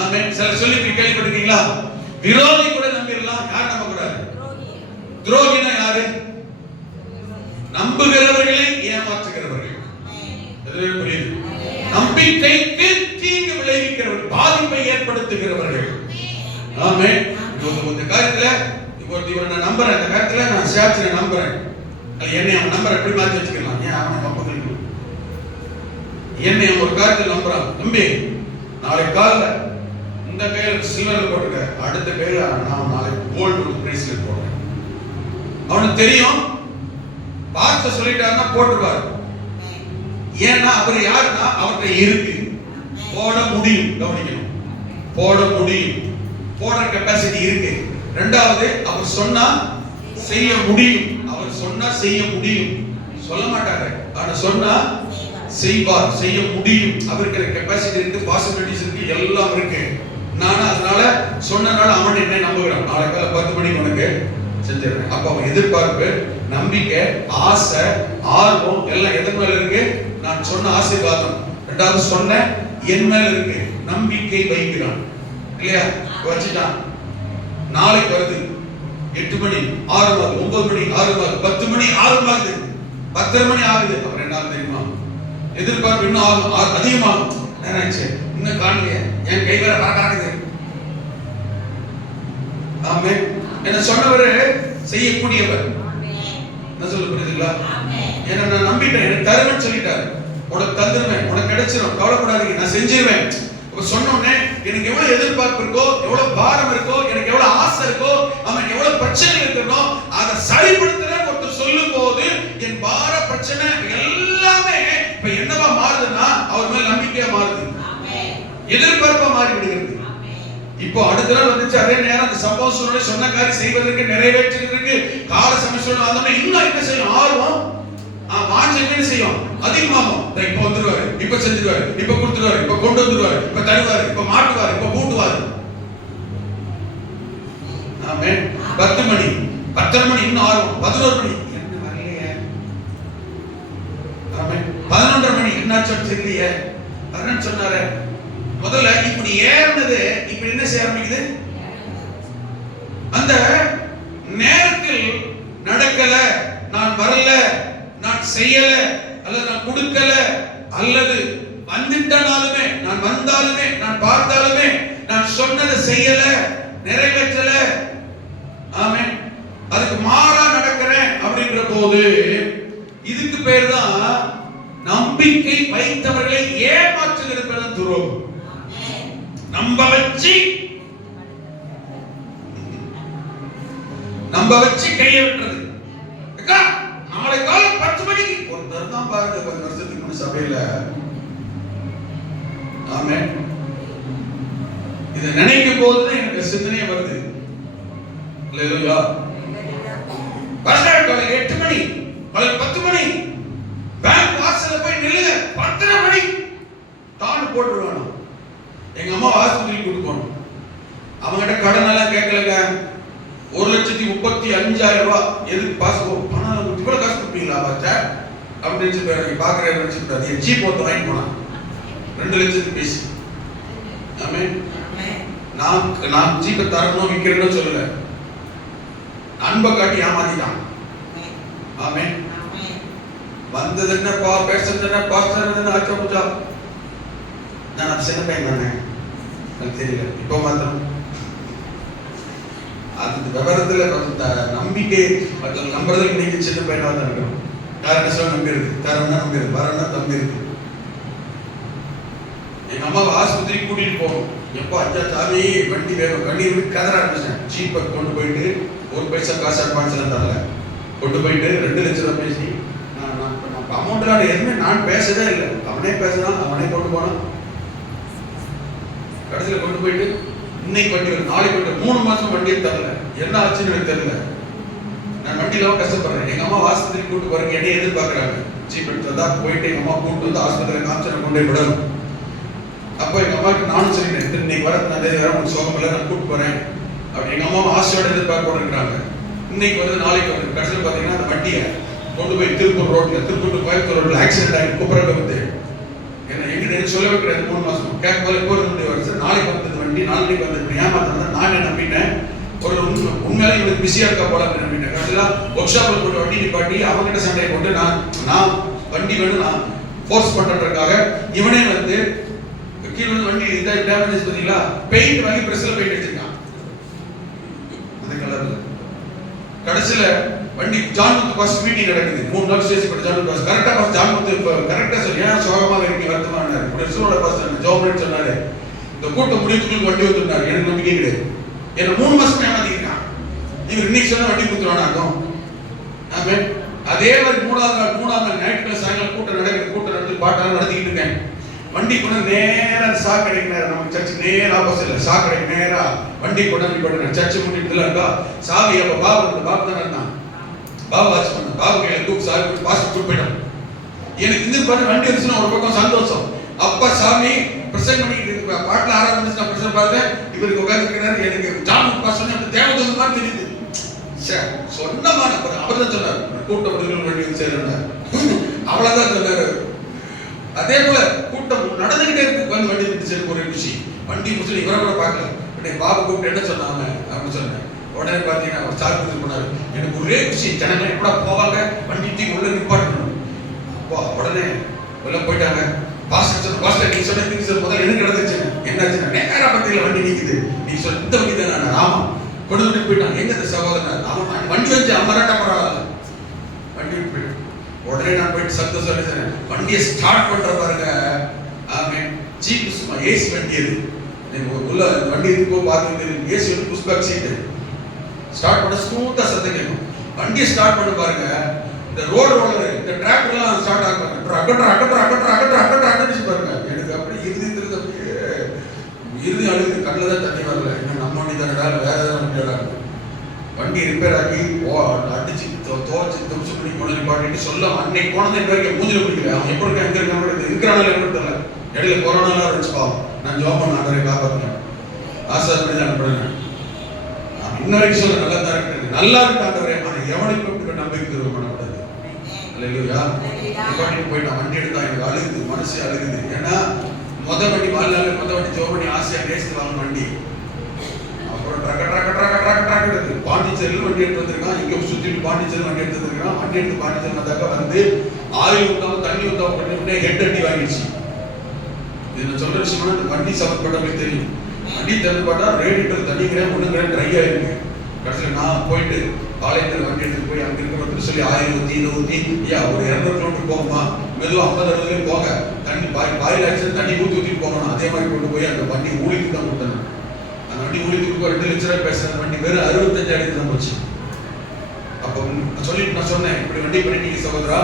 ஆமென். சில சொல்லி கேள்விப்பட்டிருக்கீங்களா? விரோதி கூட நம்பிடலாம், யார் நம்ப கூடாது? துரோகினா யாரு? நம்புகிறவர்களை ஏமாற்றுகிறவர்கள். புரியுது? நம்பிக்கைக்கு தீங்கு விளைவிக்கிறவர்கள், பாதிப்பை ஏற்படுத்துகிறவர்கள். ஆமென். இந்த காரியத்துல இவரை நான் நம்புறேன், இந்த காரியத்துல நான் சேர்த்து நம்புறேன், என்னை அவன் நம்பர் எப்படி மாற்றி வச்சுக்கலாம்? ஏன் அவனை நம்புகிறீங்க? என்னை ஒரு காரியத்தில் நம்புறான், நம்பி நாளை காலைல இந்த கையில சில்வர் போட்டுக்க, அடுத்த கையில நான் நாளை கோல்டு பிரேஸ்லெட் போடுறேன். அவனுக்கு தெரியும், பார்த்து சொல்லிட்டாருன்னா போட்டுருவாரு. ஏன்னா அவர் யாருன்னா அவர்கிட்ட இருக்கு, போட முடியும். கவனிக்கணும், போட முடியும், போடுற கெப்பாசிட்டி இருக்கு. ரெண்டாவது, அவர் சொன்னா செய்ய முடியும். அவர் சொன்னா செய்ய முடியும், சொல்ல மாட்டாரு, ஆனா சொன்னா செய்வார், செய்ய முடியும். அவருக்கு கெப்பாசிட்டி இருக்கு, பாசிபிலிட்டிஸ் இருக்கு, எல்லாம் இருக்கு. நானும் அதனால சொன்னனால அவன் என்ன நம்புகிறான், நாளை காலை 10 மணிக்கு உனக்கு செஞ்சிருக்கேன். அப்ப அவன் எதிர்பார்ப்பு, நம்பிக்கை, ஆசை, ஆர்வம் எல்லாம் எதன் மேல இருக்கு? நான் சொன்ன ஆசீர்வாதம். ரெண்டாவது சொன்ன என் மேல இருக்கு, நம்பிக்கை வைக்கிறான் இல்லையா? வச்சுட்டான். நாளைக்கு வருது 8 மணி ஆரம்பம், 9 மணி ஆரம்பம், 10 மணி ஆரம்பமாகுது, 10 மணி ஆகுது. அப்புறம் என்ன தெரியுமா? எதிர்பார்ப்பு இன்னும் அதிகமாகும். இன்னும் காணலையே, என் கை வேற பறக்காகுது. ஆமென். என்ன சொன்னவரு செய்யக்கூடியவர். என்ன சொல்ல புரியுதுங்களா? ஏன்னா நான் நம்பிட்டேன், எனக்கு தருவேன்னு சொல்லிட்டாரு. உனக்கு தந்துருவேன், உனக்கு கிடைச்சிடும், கவலைப்படாதீங்க, நான் செஞ்சிருவேன். சொன்னோடனே எனக்கு எவ்வளவு எதிர்பார்ப்பு இருக்கோ, எவ்வளவு பாரம் இருக்கோ, எனக்கு எவ்வளவு ஆசை இருக்கோ, அவன் எவ்வளவு பிரச்சனை இருக்கோ, அதை சரிப்படுத்துற ஒருத்தர் சொல்லும் போது என் பார பிரச்சனை எல்லாமே இப்ப என்னவா மாறுதுன்னா அவர் மேல் நம்பிக்கையா மாறுது, எதிர்பார்ப்பா மாறி விடுகிறது. இப்போ அடுத்த நாள் வந்துச்சு, அதே நேரம் அந்த சம்பவ சூழ்நிலை சொன்ன காரியம் செய்வதற்கு, நிறைவேற்றுவதற்கு கால சமயம் வந்தோம்னா இன்னும் என்ன செய்யும்? ஆர்வம், வாஞ்சை செய்யும், அதிகமாகும். இப்ப வந்துருவாரு, இப்ப செஞ்சிருவாரு, இப்ப கொடுத்துருவாரு, இப்ப கொண்டு வந்துருவாரு, இப்ப தருவாரு, இப்ப மாட்டுவாரு, இப்ப கூட்டுவாரு. ஆமென். 10 மணி 10 மணி இன்னும் ஆர்வம், 11 மணி என்ன வரலையே, ஆமென். 11 மணி என்ன என்னாச்சுன்னு தெரியலையே. அதான் சொன்னாரு, முதல்ல இப்படி ஏறினது இப்ப என்ன செய்ய ஆரம்பிக்குது? அந்த நேரத்தில் நடக்கல, நான் வரல, நான் செய்யல, அல்லது நான் கொடுக்கல, அல்லது வந்துட்டாலுமே, நான் வந்தாலுமே, நான் பார்த்தாலுமே, நான் சொன்னதை செய்யல, நிறைவேற்றல, ஆமென், அதுக்கு மாறா நடக்கிறேன் அப்படின்ற போது இதுக்கு பேர் தான் நம்பிக்கை வைத்தவர்களை ஏமாற்றுகிறது பேர் தான் துரோகம். நம்ப வச்சு கையை விட்டுறது. நாளை காலம் 10 மணிக்கு ஒருத்தர் தான் பாருங்க 10 வருஷத்துக்கு முன்ன சபையில, ஆமென், இதை நினைக்கும் போதுதான் எனக்கு சிந்தனையே வருது. அல்லேலூயா. காலை 8 மணி, காலை 10 மணி, பேங்க் வாசல்ல போய் நில்லுங்க, 10:30 மணி தான் போட்டுருவானோ. எங்க அம்மா ஆஸ்பத்திரிக்கு கூட்டு போனோம். அவங்ககிட்ட கடன் எல்லாம் கேட்கலங்க. 1,35,000 ரூபாய். எதுக்கு? பாஸ்போர்ட். பணம் இவ்வளவு காசு கொடுப்பீங்களா பாச்சா அப்படின்னு சொல்லி பாக்குறேன் நினைச்சுட்டாரு. என் ஜீப் ஒருத்த வாங்கி போனான் 2 லட்சத்துக்கு பேசி. ஆமென். நான் ஜீப்பை தரணும் விற்கிறேன்னு சொல்லல, அன்பை காட்டி ஏமாத்திட்டான். ஆமென். வந்தது என்னப்பா, பேசுறது என்ன, பாஸ்டர் என்ன, ஆச்சா பூச்சா. நான் சின்ன பையன் தானே, எனக்கு தெரியல. இப்போ மாத்திரம் அந்த விவரத்துல நம்பிக்கை மற்றவங்க நம்புறதுக்கு நீங்க சின்ன பையனா தான் இருக்கணும். யாருன்னு சொல்ல நம்பி இருக்கு, தரம்னா நம்பி இருக்கு, வரம்னா தம்பி இருக்கு. எங்க அம்மாவை ஆஸ்பத்திரிக்கு கூட்டிட்டு போகணும். எப்போ அஞ்சா சாமி வண்டி வேணும், வண்டி விட்டு கதற ஆரம்பிச்சேன். ஜீப்பை கொண்டு போயிட்டு 1 பைசா காசு அட்வான்ஸ் எல்லாம் தரல, கொண்டு போயிட்டு 2 லட்சம் ரூபாய் பேசி அமௌண்ட்லாம் எதுவுமே நான் பேசவே இல்லை. அவனே பேசுறான், அவனே கொண்டு போனான். கடைசியில் கொண்டு போயிட்டு இன்னைக்கு வண்டி வரும், நாளைக்கு வண்டி, 3 மாசம் வண்டியை தரல. என்ன ஆச்சுன்னு எனக்கு தெரியல. நான் வண்டியில கஷ்டப்படுறேன். எங்க அம்மா ஆஸ்பத்திரிக்கு கூட்டு போறேன், என்னைய எதிர்பார்க்கறாங்க. ஜீப் எடுத்ததா போயிட்டு எங்க அம்மா கூட்டு வந்து ஆஸ்பத்திரியில் காமிச்சு கொண்டு போய் விடணும். அப்போ எங்க அம்மாவுக்கு நானும் சொல்லிட்டேன், இன்னைக்கு வர நான் வர உங்களுக்கு சோகம் இல்லை, நான் கூட்டு போறேன் அப்படி. எங்க அம்மா ஆசையோட எதிர்பார்க்க இருக்கிறாங்க. இன்னைக்கு வந்து நாளைக்கு வந்து கடைசியில் பார்த்தீங்கன்னா அந்த வண்டியை கொண்டு போய் திருப்பூர் ரோட்ல, திருப்பூர் கோயம்புத்தூர் ரோட்ல ஆக்சிடென்ட் ஆகி குப்பரங்க வந்து என்ன எங்க சொல்ல வைக்கிறது. 3 மாசம் கேட்க இப்போ இருந்து வருது. நாளைக்கு வந்தது வண்டி, நாளைக்கு வந்தது ஏமாத்தினா நான் என்ன நம்பிட்டேன். ஒரு உண்மையில இவனுக்கு பிஸியா இருக்க போல நம்பிட்டேன். கடைசியில் ஒர்க் ஷாப்ல போட்டு வண்டி நிப்பாட்டி அவங்ககிட்ட சண்டையை போட்டு நான் வண்டி வேணும் நான் ஃபோர்ஸ் பண்றதுக்காக இவனே வந்து கீழே வந்து வண்டி இந்த டேமேஜ் பார்த்தீங்களா, பெயிண்ட் வாங்கி பிரஸ்ல பெயிண்ட் அடிச்சிருக்கான் அந்த கலர்ல. கடைசியில வண்டி ஜான்முத்து பாஸ் மீட்டிங் நடக்குது. 3 நாள் ஸ்டேஜ் பண்ண ஜான்முத்து பாஸ் கரெக்டா பாஸ் ஜான்முத்து கரெக்டா சொல்லி ஏன் சோகமாக இருக்கீங்க வருத்தமானாரு. ஒரு சூழல பாஸ் ஜோப்ரேட் சொன்னாரு, இந்த கூட்டம் முடிவுக்கு வண்டி வந்துட்டாரு. எனக்கு நம்பிக்கை கிடையாது. என்ன 3 மாசம் ஏமாத்திருக்கான். இவர் இன்னைக்கு சொன்ன வண்டி கொடுத்துருவானாக்கும். ஆமென். அதே மாதிரி 3ஆவது நாள் ஞாயிற்றுக்கிழமை சாயங்காலம் கூட்டம் நடக்குது. கூட்டம் நடத்தி பாட்டாலும் நடத்திக்கிட்டு இருக்கேன். வண்டி கொண்டு நேரா சாக்கடைக்கு நேரம், நம்ம சர்ச்சு நேரா ஆப்போசிட்ல சாக்கடைக்கு நேரா வண்டி கொண்டு போய் சர்ச்சு முன்னிட்டுல இருக்கா. சாவி அப்ப பாபு தானே இருந்தான். பாபு வாட்ச் பண்ண பாபு கையில தூக்கு சாவி பாஸ் கூட்டு போயிட்டான். எனக்கு இந்த பாட்டு வண்டி வந்துச்சுன்னா ஒரு பக்கம் சந்தோஷம். அப்பா சாமி பிரசங்கம் பண்ணிட்டு பாட்டில் ஆரம்பிச்சு நான் பிரசங்கம் பார்த்தேன். இவருக்கு உட்காந்துருக்கிறாரு. எனக்கு ஜான் பாஸ் பண்ணி அந்த தேவதூதன் மாதிரி தெரியுது. சொன்னமான அவர் தான் சொன்னார், கூட்டம் வண்டி வந்து சேர்ந்தார். அவ்வளவுதான் சொன்னாரு. அதே போல கூட்டம் நடந்துகிட்டே இருக்கு. வந்து வண்டி வந்து சரி ஒரு குஷி. வண்டி முடிச்சு இவரை கூட பார்க்கல. பாபு கூப்பிட்டு என்ன சொன்னாங்க அப்படின்னு சொன்னேன். உடனே பார்த்தீங்கன்னா அவர் சார் கொடுத்து போனாரு. எனக்கு ஒரே குஷி, ஜனங்களை எப்படா போவாங்க, வண்டி தூக்கி உள்ள நிப்பாட்டணும். அப்போ உடனே உள்ள போயிட்டாங்க. பாஸ்டர் நீங்க சொன்ன முதல்ல எனக்கு நடந்துச்சு. என்னாச்சுன்னா நேரா பத்தியில வண்டி நிக்குது. நீ சொன்ன இந்த வண்டி தானே ராமா கொண்டு போயிட்டாங்க. எங்க இந்த சகோதரன் அவன் வண்டி வச்சு அமராட்டா பரவாயில்ல வண்டி விட்டு போயிட்டான். உடனே நான் போயிட்டு சத்தம் சொல்லிச்சேன், வண்டியை ஸ்டார்ட் பண்ற பாருங்க. ஆமென். ஜீப் சும்மா ஏசி வண்டி அது. உள்ள வண்டி இருக்கு பார்த்து ஏசி வந்து புஷ்பேக் சீட்டு. ஸ்டார்ட் பண்ண ஸ்மூத்தா சத்தம் கேட்கும். வண்டியை ஸ்டார்ட் பண்ண பாருங்க. இந்த ரோடு ரோலர் இந்த டிராக்டர்லாம் ஸ்டார்ட் ஆகும். அக்கட்டு பாருங்க. எனக்கு அப்படி இறுதி அழுது கண்ணில் தான் தண்ணி வரல. இன்னும் நம்ம வண்டி தானடா வேற ஏதாவது வண்டியோட வண்டி ரிப்பேர் ஆகி அடிச்சு துவச்சு துவச்சு பண்ணி கொண்டு பாட்டிட்டு சொல்ல அன்னைக்கு போனது என் வரைக்கும் மூஞ்சில பிடிக்கல. அவன் எப்படி இருக்க எங்க இருக்க இருக்கிறான தெரியல. இடையில கொரோனாலாம் இருந்துச்சு பாவம். நான் ஜோம் பண்ண அவரை காப்பாற்றினேன். ஆசாரி தான் அனுப்புறேன். இன்ன வரைக்கும் சொல்ல நல்லா தான் இருக்கு, நல்லா இருக்காண்டவரே. ஆனால் எவனை கூப்பிட்டு நம்பிக்கை தருவ பண்ணக்கூடாது. அல்லேலூயா. நிப்பாட்டிட்டு போயிட்டான். வண்டி எடுத்தான். எனக்கு அழுகுது, மனசு அழுகுது. ஏன்னா வண்டி வாழ்நாள் வண்டி ஜோர் பண்ணி ஆசையா நேசித்து வாங்க வண்டி. அப்புறம் எடுத்து பாண்டிச்சேரியில் வண்டி எடுத்து வந்திருக்கான். இங்க சுத்திட்டு பாண்டிச்சேரி வண்டி எடுத்து வந்திருக்கான். வண்டி எடுத்து பாண்டிச்சேரி வந்தாக்கா வந்து ஆயில் ஊத்தாம தண்ணி ஊத்தாம பண்ணி ஹெட் அடி வாங்கிடுச்சு. இது நான் சொல்ற விஷயம் இந்த வண்டி சம்பந்தப்பட்டவங்களுக்கு தெரியும். வண்டி திறந்து பார்த்தா ரேடியேட்டர் தண்ணி கிடையாது, ஒண்ணு கிடையாது, ட்ரை ஆயிருக்கு. கடைசியில் நான் போயிட்டு பாளையத்தில் வண்டி எடுத்துட்டு போய் அங்க இருக்கிற சொல்லி ஆயில் ஊத்தி இதை ஊத்தி ஐயா ஒரு 200 கிலோமீட்டர் போகுமா, மெதுவா 50-60 போங்க, தண்ணி பாயில் ஆக்சிடென்ட் தண்ணி ஊத்தி போகணும். அதே மாதிரி கொண்டு போய் அந்த வண்டி ஊழிக்கு தான் கொடுத்தேன். அந்த வண்டி ஊழிக்கு 2 லட்ச ரூபாய் பேசுற வண்டி வெறும் 65,000 தான் போச்சு. அப்போ சொல்லிட்டு நான் சொன்னேன், இப்படி வண்டி பண்ணிட்டீங்க சகோதரா,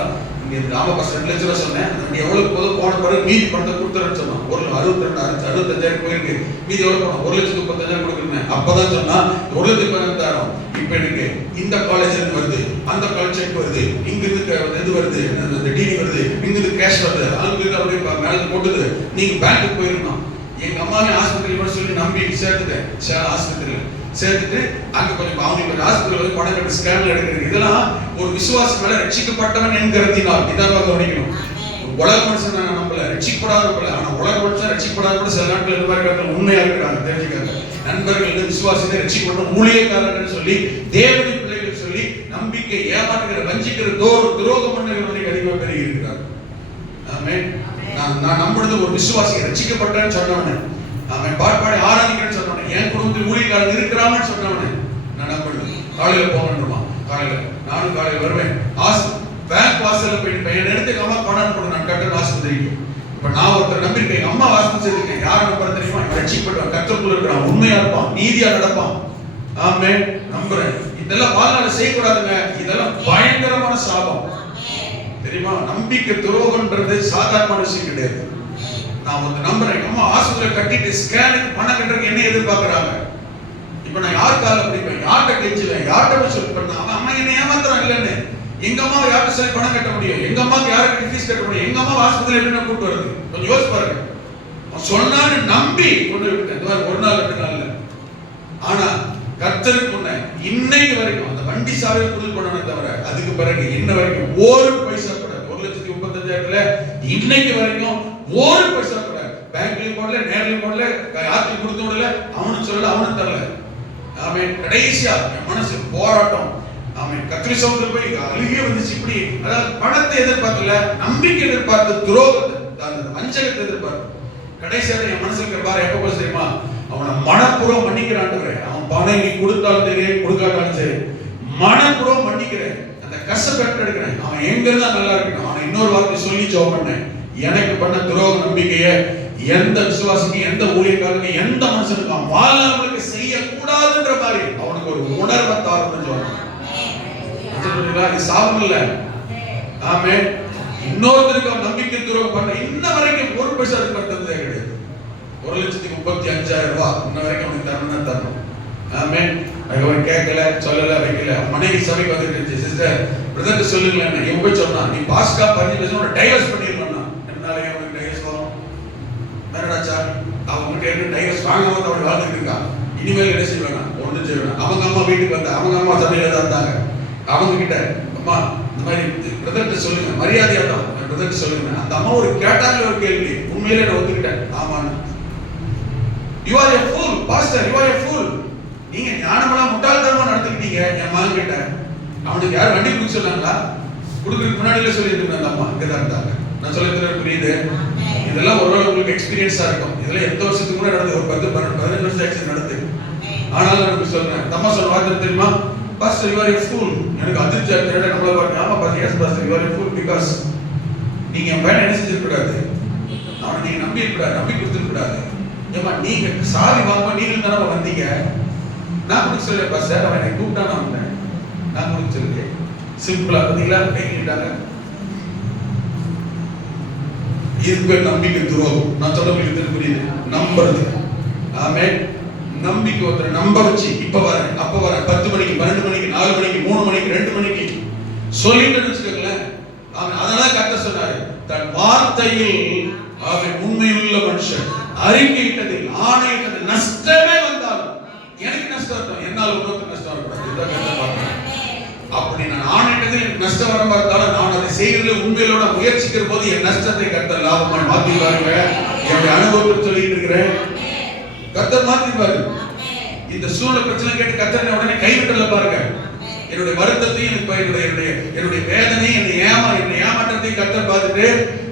ஆமாப்பா 2 லட்ச ரூபாய் சொன்னேன். அந்த வண்டி எவ்வளவு போதும் போன பிறகு மீதி பணத்தை கொடுத்துறேன்னு சொன்னான். 65,000 போயிருக்கு, மீதி எவ்வளவு போனோம் 1,35,000 கொடுக்குறேன். அப்பதான் சொன்னா 1,16,000. இப்ப எனக்கு இந்த காலேஜ்ல வருது, அந்த காலேஜ் வருது, இங்க இருந்து இது வருது, அந்த டிடி வருது, இங்க இருந்து கேஷ் வருது, அங்க இருந்து அப்படியே மேல போட்டுது. நீங்க பேங்க்குக்கு போயிருக்கணும். எங்க அம்மாவே ஆஸ்பத்திரி சொல்லி நம்பி சேர்த்துட்டேன். ஆஸ்பத்திரியில சேர்த்துட்டு அங்க கொஞ்சம் அவங்க ஆஸ்பத்திரியில வந்து பணம் கட்டி ஸ்கேன்ல எடுக்கிறது. இதெல்லாம் ஒரு விசுவாசி மேல ரட்சிக்கப்பட்டவன் என்கிறதினால் இதான் கவனிக்கணும். உலக மனுஷன் நான் நம்பல, ரட்சிக்கப்படாத நம்பல. ஆனா உலக மனுஷன் ரட்சிக்கப்படாத கூட சில நாட்கள் இந்த மாதிரி காலத்துல உண்மையா இருக்கிறாங்க, தெரிஞ்சுக்காங்க. நண்பர்கள் விசுவாசிகளை ரட்சிக்கப்பட்ட ஊழியக்காரர்கள் சொல்லி தேவனின் பிள்ளைகள் சொல்லி நம்பிக்கை ஏமாற்றுகிற வஞ்சிக்கிற துரோகம் பண்ணுகிறவனுக்கு அதிகமாக பெருகி இருக்கிறார். ஆமென். நான் நம்புறது ஒரு விசுவாசி ரட்சிக்கப்பட்டேன்னு சொன்னவனே, அவன் பாடி ஆராதிக்கிறேன்னு சொன்னவனே, என் குடும்பத்தில் ஊழியக்காரன் இருக்கிறான்னு சொன்னவனே நான் நம்புறேன். காலையில போகணுமா, காலையில நானும் காலையில வருவேன். பேங்க் வாசல்ல போயிட்டு பையன் எடுத்து அம்மா பணம் போட நான் கட்டண ஆஸ்பத்திரிக்கு. இப்ப நான் ஒருத்தர் நம்பியிருக்கேன், அம்மா ஆஸ்பத்திரிக்கேன். யாரை நம்புறது தெரியுமா? ரட்சிக்கப்பட்டவன், கர்த்தருக்குள்ள இருக்கிறான், உண்மையா இருப்பான், நீதியா நடப்பான். ஆமென். நம்புறேன். இதெல்லாம் வாழ்நாள் செய்யக்கூடாதுங்க. இதெல்லாம் பயங்கரமான சாபம் தெரியுமா? நம்பிக்கை துரோகம்ன்றது சாதாரணமான விஷயம் கிடையாது. நான் வந்து நம்புறேன். அம்மா ஆஸ்பத்திரியில கட்டிட்டு ஸ்கேனுக்கு பணம் கட்டுறதுக்கு என்ன எதிர்பார்க்கறாங்க? இப்ப நான் யார் கால பிடிப்பேன், யார்கிட்ட கெஞ்சுவேன், யார்கிட்ட போய் சொல்லி பண்ண அம்மா என்ன ஏமாத்துறான் இல்லன்னு எங்க அம்மா யார்கிட்ட சொல்லி பணம் கட்ட முடியும்? எங்க அம்மாக்கு யாருக்கு ஃபீஸ் கட்ட முடியும்? எங்க அம்மா ஆஸ்பத்திரியில எப்படி கூட்டு வருது? கொஞ்சம் யோசிச்சு பாருங்க. சொன்னான்னு நம்பி கொண்டு விட்டேன். ஒரு நாள் 2 நாள்ல. ஆனா கர்த்தருக்கு முன்ன இன்னைக்கு வரைக்கும் அந்த வண்டி சாவியை புரிந்து பண்ணனே தவிர அதுக்கு பிறகு இன்ன வரைக்கும் ஒரு பைசா கூட 1,35,000 இன்னைக்கு வரைக்கும் ஒரு பைசா கூட பேங்க்லயும் போடல, நேர்லயும் போடல, யாத்திரையும் கொடுத்து விடல, அவனும் சொல்லல, அவனும் தரல. ஆமென். கடைசியா என் மனசு போராட்டம். ஆமென். கர்த்தருடைய சமூகத்துல போய் அழுகே வந்துச்சு. இப்படி அதாவது பணத்தை எதிர்பார்க்கல, நம்பிக்கை எதிர்பார்த்து, துரோகத்தை அந்த வஞ்சகத்தை எதிர்பார்த்து கடைசியாக என் மனசுல இருக்கிற பாரு எப்ப போய் தெரியுமா? அவனை மனப்பூர்வம் மன்னிக்கிறான். அவன் பணம் நீ கொடுத்தாலும் சரி கொடுக்காட்டாலும் சரி மனப்பூர்வம் மன்னிக்கிறேன். அந்த கஷ்டப்பட்டு எடுக்கிறேன். அவன் எங்க இருந்தா நல்லா இருக்கணும். அவன் இன்னொரு வார்த்தை சொல்லி ஜெபம் பண்ணேன். எனக்கு பண்ண துரோக நம்பிக்கையை எந்த விசுவாசிக்கு, எந்த ஊழியக்காரனுக்கு, எந்த மனுஷனுக்கு அவன் வாழ்நாளுக்கு செய்யக்கூடாதுன்ற மாதிரி அவனுக்கு ஒரு உணர்வை தாரணும்னு சொல்றான். இது சாபம் இல்ல. ஆமென். இன்னொருத்தருக்கு அவன் நம்பிக்கை துரோகம் பண்ண இன்ன வரைக்கும் ஒரு பைசா தந்ததே கிடையாது. 1,35,000 ரூபாய் இன்ன வரைக்கும் அவனுக்கு தரணும்னா தரணும். ஆமென். அவன் கேட்கல, சொல்லல, வைக்கல. மனைவி சபைக்கு வந்துட்டு சிஸ்டர் பிரதர் சொல்லுங்களேன். இவன் போய் சொன்னா நீ பாஸ்கா பண்ணி பேசணும், டைவர்ஸ் பண்ணிடணும்னா என்னால அவனுக்கு டைவர்ஸ் வரும்? வேறடாச்சா அவங்க கேட்டு டைவர்ஸ் வாங்காம அவன் வாழ்ந்துட்டு இருக்கான். இனிமேல் என்ன செய்வாங்க? ஒன்றும் செய்வாங்க. அவங்க அம்மா வீட்டுக்கு வந்தா அவங்க அம்மா சபையில தான் இருந்தாங்க. அவங்க கிட்ட அம்மா இந்த மாதிரி பிரதர்கிட்ட சொல்லுங்க, மரியாதையா தான் பிரதர்கிட்ட சொல்லுங்க. அந்த அம்மா ஒரு கேட்டாங்க ஒரு கேள்வி, உண்மையிலே நான் ஒத்துக்கிட்டேன். ஆமான்னு. You are a pool pastor, you are a pool. நீங்க ஞானமெல்லாம் முட்டாள்தனமா நடந்துக்கிட்டீங்க. என் மகன் கிட்ட அவனுக்கு யாரும் வண்டி கொடுக்க சொன்னாங்களா? கொடுக்கறதுக்கு முன்னாடியே சொல்லிட்டு அந்த அம்மா இங்கதான் இருந்தாங்க. நான் சொல்ல புரியுது. இதெல்லாம் ஒருவேளை உங்களுக்கு எக்ஸ்பீரியன்ஸா இருக்கும். இதெல்லாம் எந்த வருஷத்துக்கு கூட நடந்து ஒரு 10-15 வருஷம் ஆக்சிடென்ட் நடந்து. ஆனாலும் எனக்கு சொல்றேன், அம்மா சொல்ல வார்த்தை தெரியுமா? Pastor you are a pool. எனக்கு அதிர்ச்சி ஆகிட்டு நம்மள பாருங்க. ஆமா pastor, S pastor you are a pool because நீங்க என் பையனை என்ன செஞ்சிருக்கூடாது, அவனை நீங்க நம்பி இருக்கக்கூடாது, நம்பி கொடுத்துருக்கூடாது. ஏமா நீங்க சாவி வாங்க நீங்களும் தானே வந்தீங்க. நான் கொடுக்க சொல்ல பாஸ்டர், அவன் என்னை கூப்பிட்டா நான் வந்தேன். நான் கொடுக்க சொல்லிட்டேன். சிம்பிளா பார்த்தீங்களா? கைக்கிட்டாங்க. இது நம்பிக்கை துரோகம். நான் சொல்ல உங்களுக்கு புரியுது? நம்புறது. ஆமென். நம்பிக்கை ஒருத்தரை நம்ப வச்சு இப்ப வரேன், அப்ப வரேன், 10 மணிக்கு, 12 மணிக்கு, 4 மணிக்கு, 3 மணிக்கு, 2 மணிக்கு சொல்லிட்டு வச்சுக்கோங்களேன். அதனால கர்த்தர் சொன்னாரு, தன் வார்த்தையில் அவன் உண்மையுள்ள மனுஷன், அறிக்கையிட்டதில் ஆணையிட்டதில் நஷ்டமே வந்தாலும் எனக்கு நஷ்டம் இருக்கும், என்னால் உங்களுக்கு நஷ்டம் வரக்கூடாது. அப்படி நான் ஆணையிட்டதில் எனக்கு நஷ்டம் வர இருந்தாலும் நான் அதை செய்யறதுல உண்மையிலோட முயற்சிக்கிற போது என் நஷ்டத்தை கர்த்தர் லாபமாய் மாத்தி பாருங்க. என்னுடைய அனுபவத்தை சொல்லிட்டு இருக்கிறேன், கர்த்தர் மாத்தி பாரு. இந்த சூழ்நிலை பிரச்சனை கேட்டு கர்த்தர் உடனே கைவிட்டல பாருங்க. என்னுடைய வருத்தத்தையும் என்னுடைய வேதனையும் என்னை ஏமாற்றத்தையும் கர்த்தர் பார்த்துட்டு,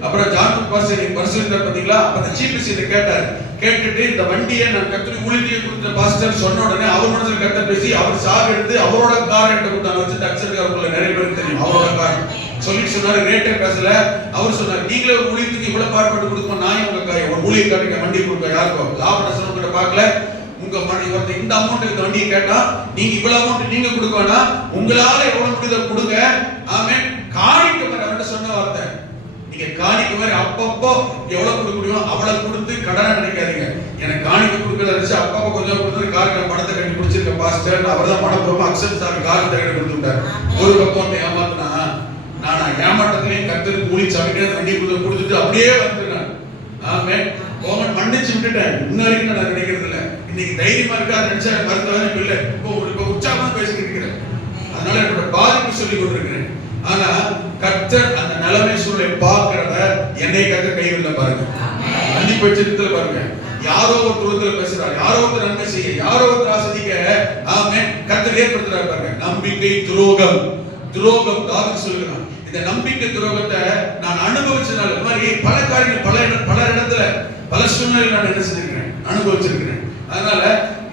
அப்புறம் ஜான் பாஸ்டர் பரிசுத்தர் பாத்தீங்களா, அப்ப அந்த சீஃப் இதை கேட்டாரு. கேட்டுட்டு இந்த வண்டியை நான் கர்த்தருக்கு ஊழியத்தை கொடுத்த பாஸ்டர் சொன்ன உடனே அவர் மனசுல கர்த்தர் பேசி அவர் சாவி எடுத்து அவரோட கார் என்கிட்ட கொடுத்தாங்க. வச்சுட்டு அக்சர்காரக்குள்ள நிறைய பேருக்கு தெரியும் அவரோட கார் சொல்லிட்டு சொன்னாரு. ரேட்டே பேசல. அவர் சொன்னார், நீங்களே ஒரு ஊழியத்துக்கு இவ்வளவு பாடுபட்டு கொடுப்போம், நான் உங்க ஒரு ஊழியக்காரங்க வண்டி கொடுக்க யாருக்கும் லாப நஷ்டம் கிட்ட பார்க்கல. உங்க இந்த அமௌண்ட் இந்த வண்டியை கேட்டா நீங்க இவ்வளவு அமௌண்ட் நீங்க கொடுக்க வேணாம், உங்களால எவ்வளவு முடியுதோ கொடுங்க. ஆமென். காணிக்க மாதிரி அவர்கிட்ட சொன்ன வார்த்தை, நீங்க காணிக்க மாதிரி அப்பப்போ எவ்வளவு கொடுக்க முடியுமோ அவ்வளவு கொடுத்து கடனை நினைக்காதீங்க. எனக்கு காணிக்க கொடுக்கறத வச்சு அப்பப்போ கொஞ்சம் கொடுத்து காருக்கு பணத்தை கட்டி பிடிச்சிருக்க பாஸ்டர் அவர் தான் மனப்பூர்வமா அக்செப்ட் சார் காருக்கு தகவல் கொடுத்து விட்டார். ஒரு பக்கம் ஏமாத்தினா நான் ஏமாற்றத்திலையும் கர்த்தருக்கு கூலி சமைக்கிறது வண்டி கொடுத்துட்டு அப்படியே வந்துட்டேன். ஆமென். கோவன் மன்னிச்சு விட்டுட்டேன். இன்ன வரைக்கும் நான் நினைக்கிறது இல்லை. இன்னைக்கு தைரியமா இருக்கா நினைச்சா மருத்துவம் இல்லை. இப்போ உற்சாகமா பேசிக்கிட்டு இருக்கிறேன். அதனால என்னோட பாதிப்பு சொல்லி கொண்டிருக்கிறேன். ஆனா கர்த்தர் அந்த நிலைமை சூழலை பார்க்கிறவர் என்னை கர்த்தர் கைவிடல பாருங்க. அன்னிப்பட்சத்துல பாருங்க, யாரோ ஒரு தூரத்துல பேசுறாரு, யாரோ ஒரு நன்மை செய்ய, யாரோ ஒரு ஆசதிக்க ஆமென் கர்த்தர் ஏற்படுத்துறாரு பாருங்க. நம்பிக்கை துரோகம் தாவீது சொல்லுகிறான். இந்த நம்பிக்கை துரோகத்தை நான் அனுபவிச்சனால இந்த மாதிரி பல காரியங்கள் பல இடத்துல பல சூழ்நிலையில் நான் என்ன செஞ்சிருக்கிறேன், அனுபவிச்சிருக்கிறேன். அதனால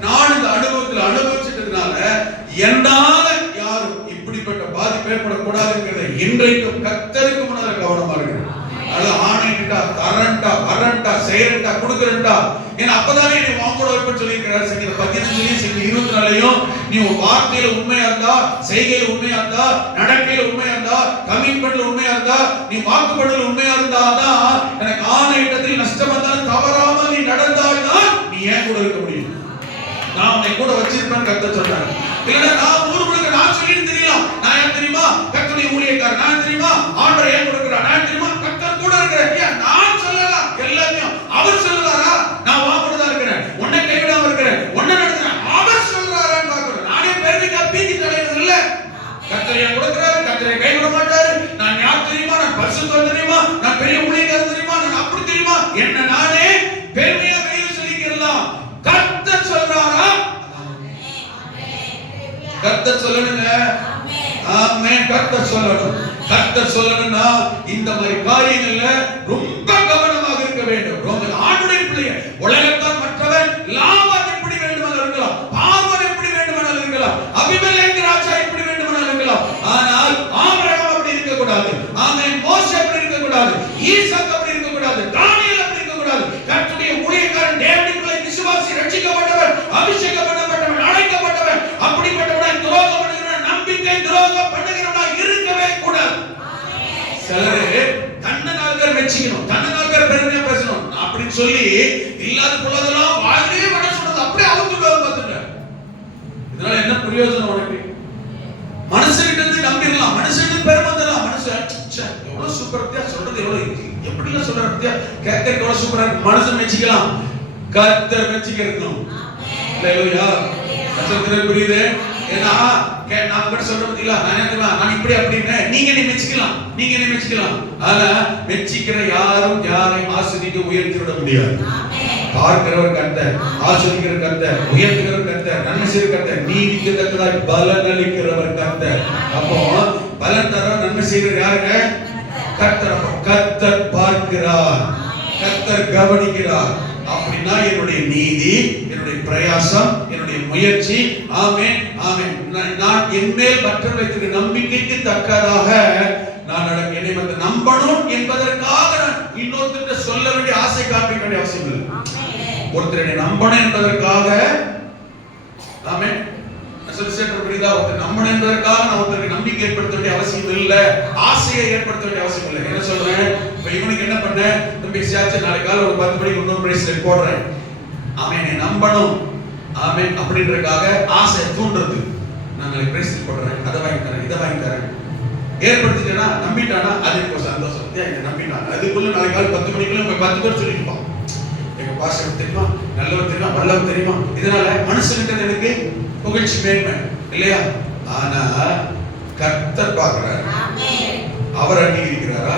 நான் இந்த அனுபவிச்சிட்டதுனால என்னால யாரும் இப்படிப்பட்ட பாதிப்பு ஏற்படக்கூடாதுங்கிறத இன்றைக்கும் கர்த்தருக்கு முன்னால கவனமா இருக்கிறேன். அது ஆணைட்டா தரண்டா வரண்டா செய்யறண்டா கொடுக்கறண்டா, ஏன்னா அப்பதானே நீ வாங்கோட வைப்பன்னு சொல்லியிருக்கிறார். சங்கீதம் 15 சங்கீதம் 24 நீ உன் வார்த்தையில உண்மையா இருந்தா, செய்கையில உண்மையா இருந்தா, நடக்கையில உண்மையா இருந்தா, கமிட்மெண்ட்ல உண்மையா இருந்தா, நீ வாக்குப்படல உண்மையா இருந்தாதான் எனக்கு ஆணையிட்டத்தில் நஷ்டம் வந்தாலும் தவறாமல் நீ நடந்தால்தான் நீ ஏன் கூட இருக்க முடியும். நான் உன்னை கூட வச்சிருப்பேன் கர்த்தர் சொன்னார். இல்லைன்னா நான் ஊர் முழுக்க நான் சொல்லிட்டு தெரியலாம், நான் ஏன் தெரியுமா கர்த்தருடைய ஊழியக்காரர், நான் தெரியுமா ஆண்டவர் ஏன் கொடுக்கிறார், நான் தெரியுமா கர்த்தர் கூட இருக்கிறேன். நான் சொல்லலாம் எல்லாத்தையும், அவர் சொல்லலாரா? நான் வாங்குறதா இருக்கிறேன், உன்னை கைவிடாம இருக்கிறேன், உன்னை நடத்துறேன், அவர் சொல்றாரான்னு பார்க்கிறேன். நானே பெருமைக்கா பீதி தலைவர் இல்ல. கர்த்தர் ஏன் கொடுக்கிறாரு, கர்த்தரை கைவிட மாட்டாரு. நான் யார் தெரியுமா, நான் பரிசுத்தர் தெரியுமா, நான் பெரிய ஊழியக்காரர் தெரியுமா, நான் அப்படி தெரியுமா, என்ன நானே பெருமையா வெளியே சொல்லிக்கிறலாம். கர்த்தர் சொல்றாரா? கர்த்தர் சொல்லணுங்க. ஆமென். கர்த்தர் சொல்லணும். கர்த்தர் சொல்லணும்னா இந்த மாதிரி காரியங்கள்ல ரொம்ப கவனமாக இருக்க வேண்டும். ஆண்டுடைய பிள்ளைய உலகத்தான் மற்றவன் லாபம் எப்படி வேண்டுமானாலும் இருக்கலாம், பார்வன் எப்படி வேண்டுமானாலும் இருக்கலாம், அபிமெலேக்கு ராஜா எப்படி வேண்டுமானாலும் இருக்கலாம். ஆனால் ஆபிரகாம் அப்படி இருக்க கூடாது. ஆமென். மோசே அப்படி இருக்க கூடாது. ஈசாக் அப்படி இருக்க கூடாது. தானியேல் அப்படி இருக்க கூடாது. கர்த்தருடைய ஊழியக்காரன் தேவனுடைய பிள்ளை விசுவாசி ரட்சிக்கப்பட்டவன், அபிஷேகம் பண்ணப்பட்டவன், அழைக்கப்பட்டவன், அப்படிப்பட்டவன் துரோகம் பண்ணுகிறவன், நம்பிக்கை துரோகம் பண்ணுகிறவனா இருக்கவே கூடாது. சிலரு தன்னை நாலு பேர் மெச்சிக்கணும், தன்னை நாலு பேர் பெருமையா பேசணும் அப்படின்னு சொல்லி இல்லாத பொழுதெல்லாம் வாழ்க்கையே பண்ண சொல்றது அப்படியே அவுத்துடுவாங்க பார்த்துங்க. இதனால என்ன பிரயோஜனம் உனக்கு? மனுஷகிட்ட இருந்து நம்பிடலாம், மனுஷகிட்ட பெருமை தரலாம். மனுஷன் எவ்வளவு சூப்பரா சொல்றது, எவ்வளவு எப்படிலாம் சொல்ற பத்தியா கேட்க எவ்வளவு சூப்பரா இருக்கு. மனுஷன் மெச்சிக்கலாம், கர்த்தர் மெச்சிக்கணும். அல்லேலூயா. கர்த்தர் புரியுது. ஏன்னா நான் கூட சொல்ற பத்தியா நான் இப்படி அப்படின்னு நீங்க மெச்சிக்கலாம். ஆனா மெச்சிக்கிற யாரும் யாரையும் ஆசிரிக்க உயர்த்தி விட முடியாது. பார்க்கிறவர் கர்த்தர், ஆசிரியர் கர்த்தர், உயர்த்துகிறவர் கர்த்தர், நன்மை செய்கிற கர்த்தர், நீதிக்கு தக்கதாய் பலன் அளிக்கிறவர் கர்த்தர். அப்போ பலன் தர நன்மை செய்கிற யாருங்க? கர்த்தர். அப்போ கர்த்தர் பார்க்கிறார், கர்த்தர் கவனிக்கிறார். அப்படின்னா என்னுடைய நீதி, என்னுடைய பிரயாசம், என்னுடைய முயற்சி, ஆமென் ஆமென், நான் என்மேல் மற்றவர் வைத்திருக்கிற நம்பிக்கைக்கு தக்கதாக நான் என்னை வந்து நம்பணும் என்பதற்காக நான் இன்னொருத்தருக்கு சொல்ல வேண்டிய ஆசை காட்ட வேண்டிய அவசியம் இல்லை. ஒருத்தரை நம்பணும் என்பதற்காக, ஆமென், ஒருத்தர் நம்பணும் என்பதற்காக நான் ஒருத்தருக்கு நம்பிக்கை ஏற்படுத்த வேண்டிய அவசியம் இல்லை, ஆசையை ஏற்படுத்த வேண்டிய அவசியம் இல்லை. என்ன சொல்றேன், இப்ப இவனுக்கு என்ன பண்ண, தம்பி சாச்சு நாளைக்கு காலை ஒரு 10 மணிக்கு இன்னொரு பிரேஸ்லெட் போடுறேன், அவன் என்னை நம்பணும் ஆமென் அப்படின்றதுக்காக ஆசை தூண்டுறது. நான் நாளைக்கு பிரேஸ்லெட் போடுறேன், அதை வாங்கி தரேன், இதை வாங்கி தரேன், ஏற்படுத்திட்டேன்னா நம்பிட்டானா அது எனக்கு சந்தோஷம். என்ன நம்பிட்டான், அதுக்குள்ள நாளைக்கு காலை 10 மணிக்குள்ள 10 பேர் சொல்லிருப்பான், எங்க பாஸ்டர் தெரியுமா, நல்லவர் தெரியுமா, வல்லவர் தெரியுமா. இதனால மனுஷனுக்கு எனக்கு புகழ்ச்சி மேன்மை இல்லையா. ஆனா கர்த்தர் பார்க்கிறார், அவர் அங்கீகரிக்கிறாரா?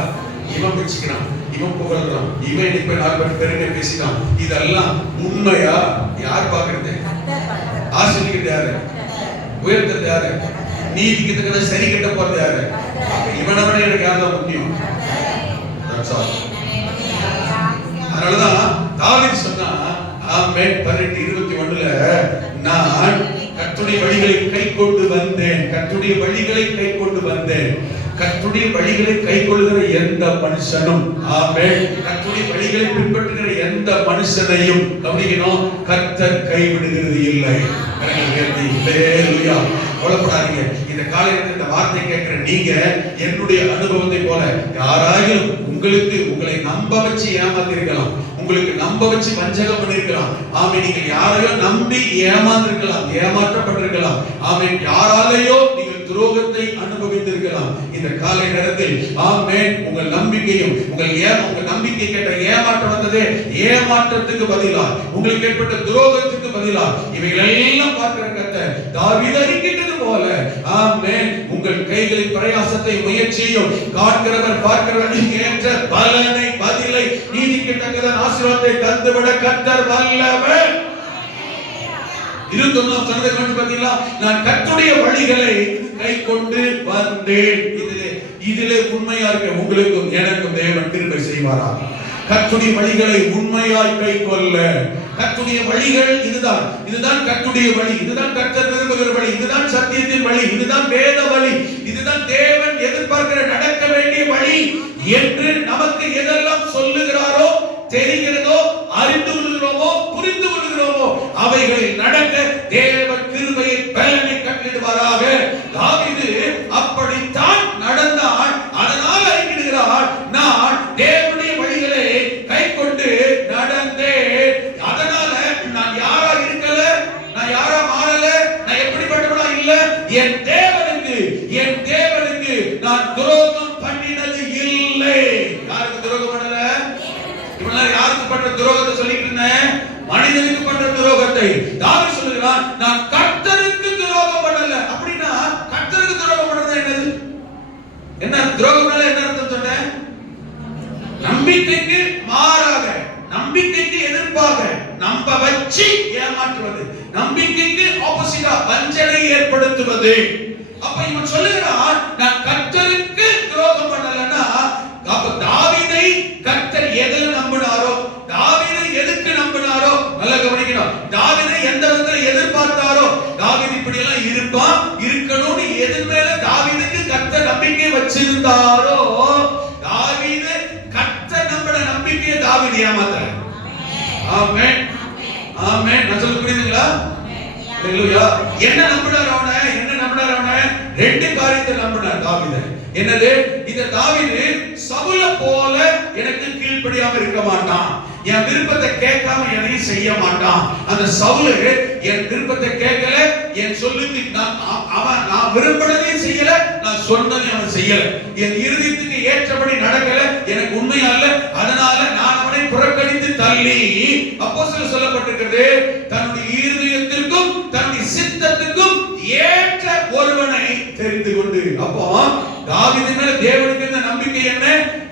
இவன் வச்சுக்கிறான், இவன் புகழ்றான், இவன் இப்ப 4 பேர் பெருமை பேசிட்டான். இதெல்லாம் உண்மையா? யார் பாக்குறது? ஆசிரியர் யாரு? உயர்த்தது யாரு? நீதிக்கு தக்கன சரி கட்ட போறது யாரு? இவனை விட எனக்கு யார்தான் முக்கியம்? அதனாலதான் தாவீது சொன்னா ஆமென் 18:21 நான் கர்த்தருடைய வழிகளை கைக்கொண்டு வந்தேன், கர்த்தருடைய வழிகளை கைக்கொண்டு வந்தேன். கர்த்தருடைய வழிகளை கைக்கொள்ளுகிற எந்த மனுஷனும், ஆமென், கர்த்தருடைய வழிகளை பின்பற்றுகிற எந்த மனுஷனையும் கவனிக்கணும், கர்த்தர் கைவிடுகிறது இல்லை. ஹல்லேலூயா. கவலைப்படாதீங்க. இந்த காலையில இந்த வார்த்தை கேட்கிற நீங்க என்னுடைய அனுபவத்தை போல யாராயும் உங்களை நம்ப வச்சு ஏமாத்திருக்கலாம், உங்களுக்கு நம்ப வச்சு வஞ்சகம் பண்ணிருக்கலாம். ஆமென். நீங்க யாரையோ நம்பி ஏமாந்திருக்கலாம், ஏமாற்றப்பட்டிருக்கலாம். ஆமென். யாராலேயோ நீங்கள் துரோகத்தை அனுபவித்திருக்கலாம். இந்த காலை நேரத்தில் ஆமென், உங்கள் நம்பிக்கையும் உங்கள் நம்பிக்கை கேட்ட ஏமாற்றம் வந்ததே, ஏமாற்றத்துக்கு பதிலா உங்களுக்கு ஏற்பட்ட துரோகத்துக்கு பதிலா இவைகள் எல்லாம் பார்க்கிற கர்த்தர் தாவீது அறிக்கின்றது போல ஆமென், உங்கள் கைகளின் பிரயாசத்தை முயற்சியும் காண்கிறவர் பார்க்கிறவர் ஏற்ற பலனை பதிலை நீதிக்கு தக்கதான ஆசீர்வாதத்தை தந்துவிட கர்த்தர் வல்லவர். இருந்தோம் சொன்னதை கொஞ்சம் பாத்தீங்களா? நான் கர்த்தருடைய வழிகளை கை கொண்டு வந்தேன். இதிலே உண்மையா இருக்க உங்களுக்கும் எனக்கும் தேவன் கிருபை செய்வாராக. கர்த்தருடைய வழிகளை உண்மையாய் கை கொள்ள. கர்த்தருடைய வழிகள் இதுதான் கர்த்தருடைய வழி, இதுதான் கர்த்தர் விரும்புகிற வழி, இதுதான் சத்தியத்தின் வழி, இதுதான் வேத வழி, இதுதான் தேவன் எதிர்பார்க்கிற நடக்க வேண்டிய வழி என்று நமக்கு எதெல்லாம் சொல்லுகிறாரோ, தெரிகிறதோ, அறிந்து கொள்கிறோமோ, புரிந்து கொள்கிறோமோ அவைகளில் நடக்க தேவன் கிருபையை பலனை கட்டளிடுவாராக. தாவீது அப்படித்தான் நடந்தார். அதனால் அறிக்கையிடுகிறார், நான் தேவனுடைய வழிகளை கை கொண்டு நடந்தேன். அதனால நான் யாரா இருக்கல, நான் யாரா மாறல, நான் எப்படிப்பட்டவனா இல்ல, என் தேவனுக்கு நான் துரோகம் பண்ணினது இல்லை. யாருக்கு துரோகம் பண்ணல? இவனால யாருக்கு பண்ற துரோகத்தை சொல்லிட்டு இருந்தேன், மனிதனுக்கு பண்ற துரோகத்தை. தாவீது சொல்லுகிறான், நான் கர்த்தருக்கு துரோகம் பண்ணல. அப்படின்னா கர்த்தருக்கு துரோகம் பண்றது என்னது? என்ன துரோகம்னால என்ன அர்த்தம் சொன்னேன்? நம்பிக்கைக்கு மாறாக, நம்பிக்கைக்கு எதிர்ப்பாக நம்ப வச்சு ஏமாற்றுவது, நம்பிக்கைக்கு ஆப்போசிட்டா வஞ்சனை ஏற்படுத்துவது. அப்ப இவன் சொல்லுகிறான், நான் கர்த்தருக்கு துரோகம் பண்ணலன்னா, அப்ப தாவீதை கர்த்தர் எதில நம்பினாரோ, தாவீதை எதுக்கு நம்பினாரோ, நல்லா கவனிக்கணும். தாவீதை எந்த விதத்துல எதிர்பார்த்தாரோ, தாவீது இப்படி எல்லாம் இருப்பான், இருக்கணும்னு எதிர் மேல தாவீதுக்கு கர்த்தர் நம்பிக்கை வச்சிருந்தாரோ, தாவீது கர்த்தர் நம்பின நம்பிக்கையை தாவீது ஏமாத்தல. ஆமென், ஆமென். நான் சொல்ல புரியுதுங்களா? ஹல்லேலூயா. என்ன நம்பினார் அவனை? ரெண்டு காரியத்தை நம்பினார் தாவீது. என்னது? இந்த தாவீது சவுல போல எனக்கு கீழ்ப்படியாம இருக்க மாட்டான், என் விருப்பத்தை கேட்காம எதையும் செய்ய மாட்டான். அந்த சவுல் என் விருப்பத்தை கேட்கல, என் சொல்லுக்கு நான் விரும்பினதையும் செய்யல, நான் சொன்னதையும் அவன் செய்யல, என் இருதயத்துக்கு ஏற்றபடி நடக்கல, எனக்கு உண்மையா இல்ல, அதனால நான் அவனை புறக்கணித்து தள்ளி. அப்போஸ்தலர் சொல்லப்பட்டிருக்கிறது, தன்னுடைய இருதயத்திற்கும் தன்னுடைய சித்தத்துக்கும் ஏற்ற ஒருவனை தெரிந்து கொண்டு. அப்போ தாவீது மேல தேவனுக்கு இருந்த நம்பிக்கை என்ன?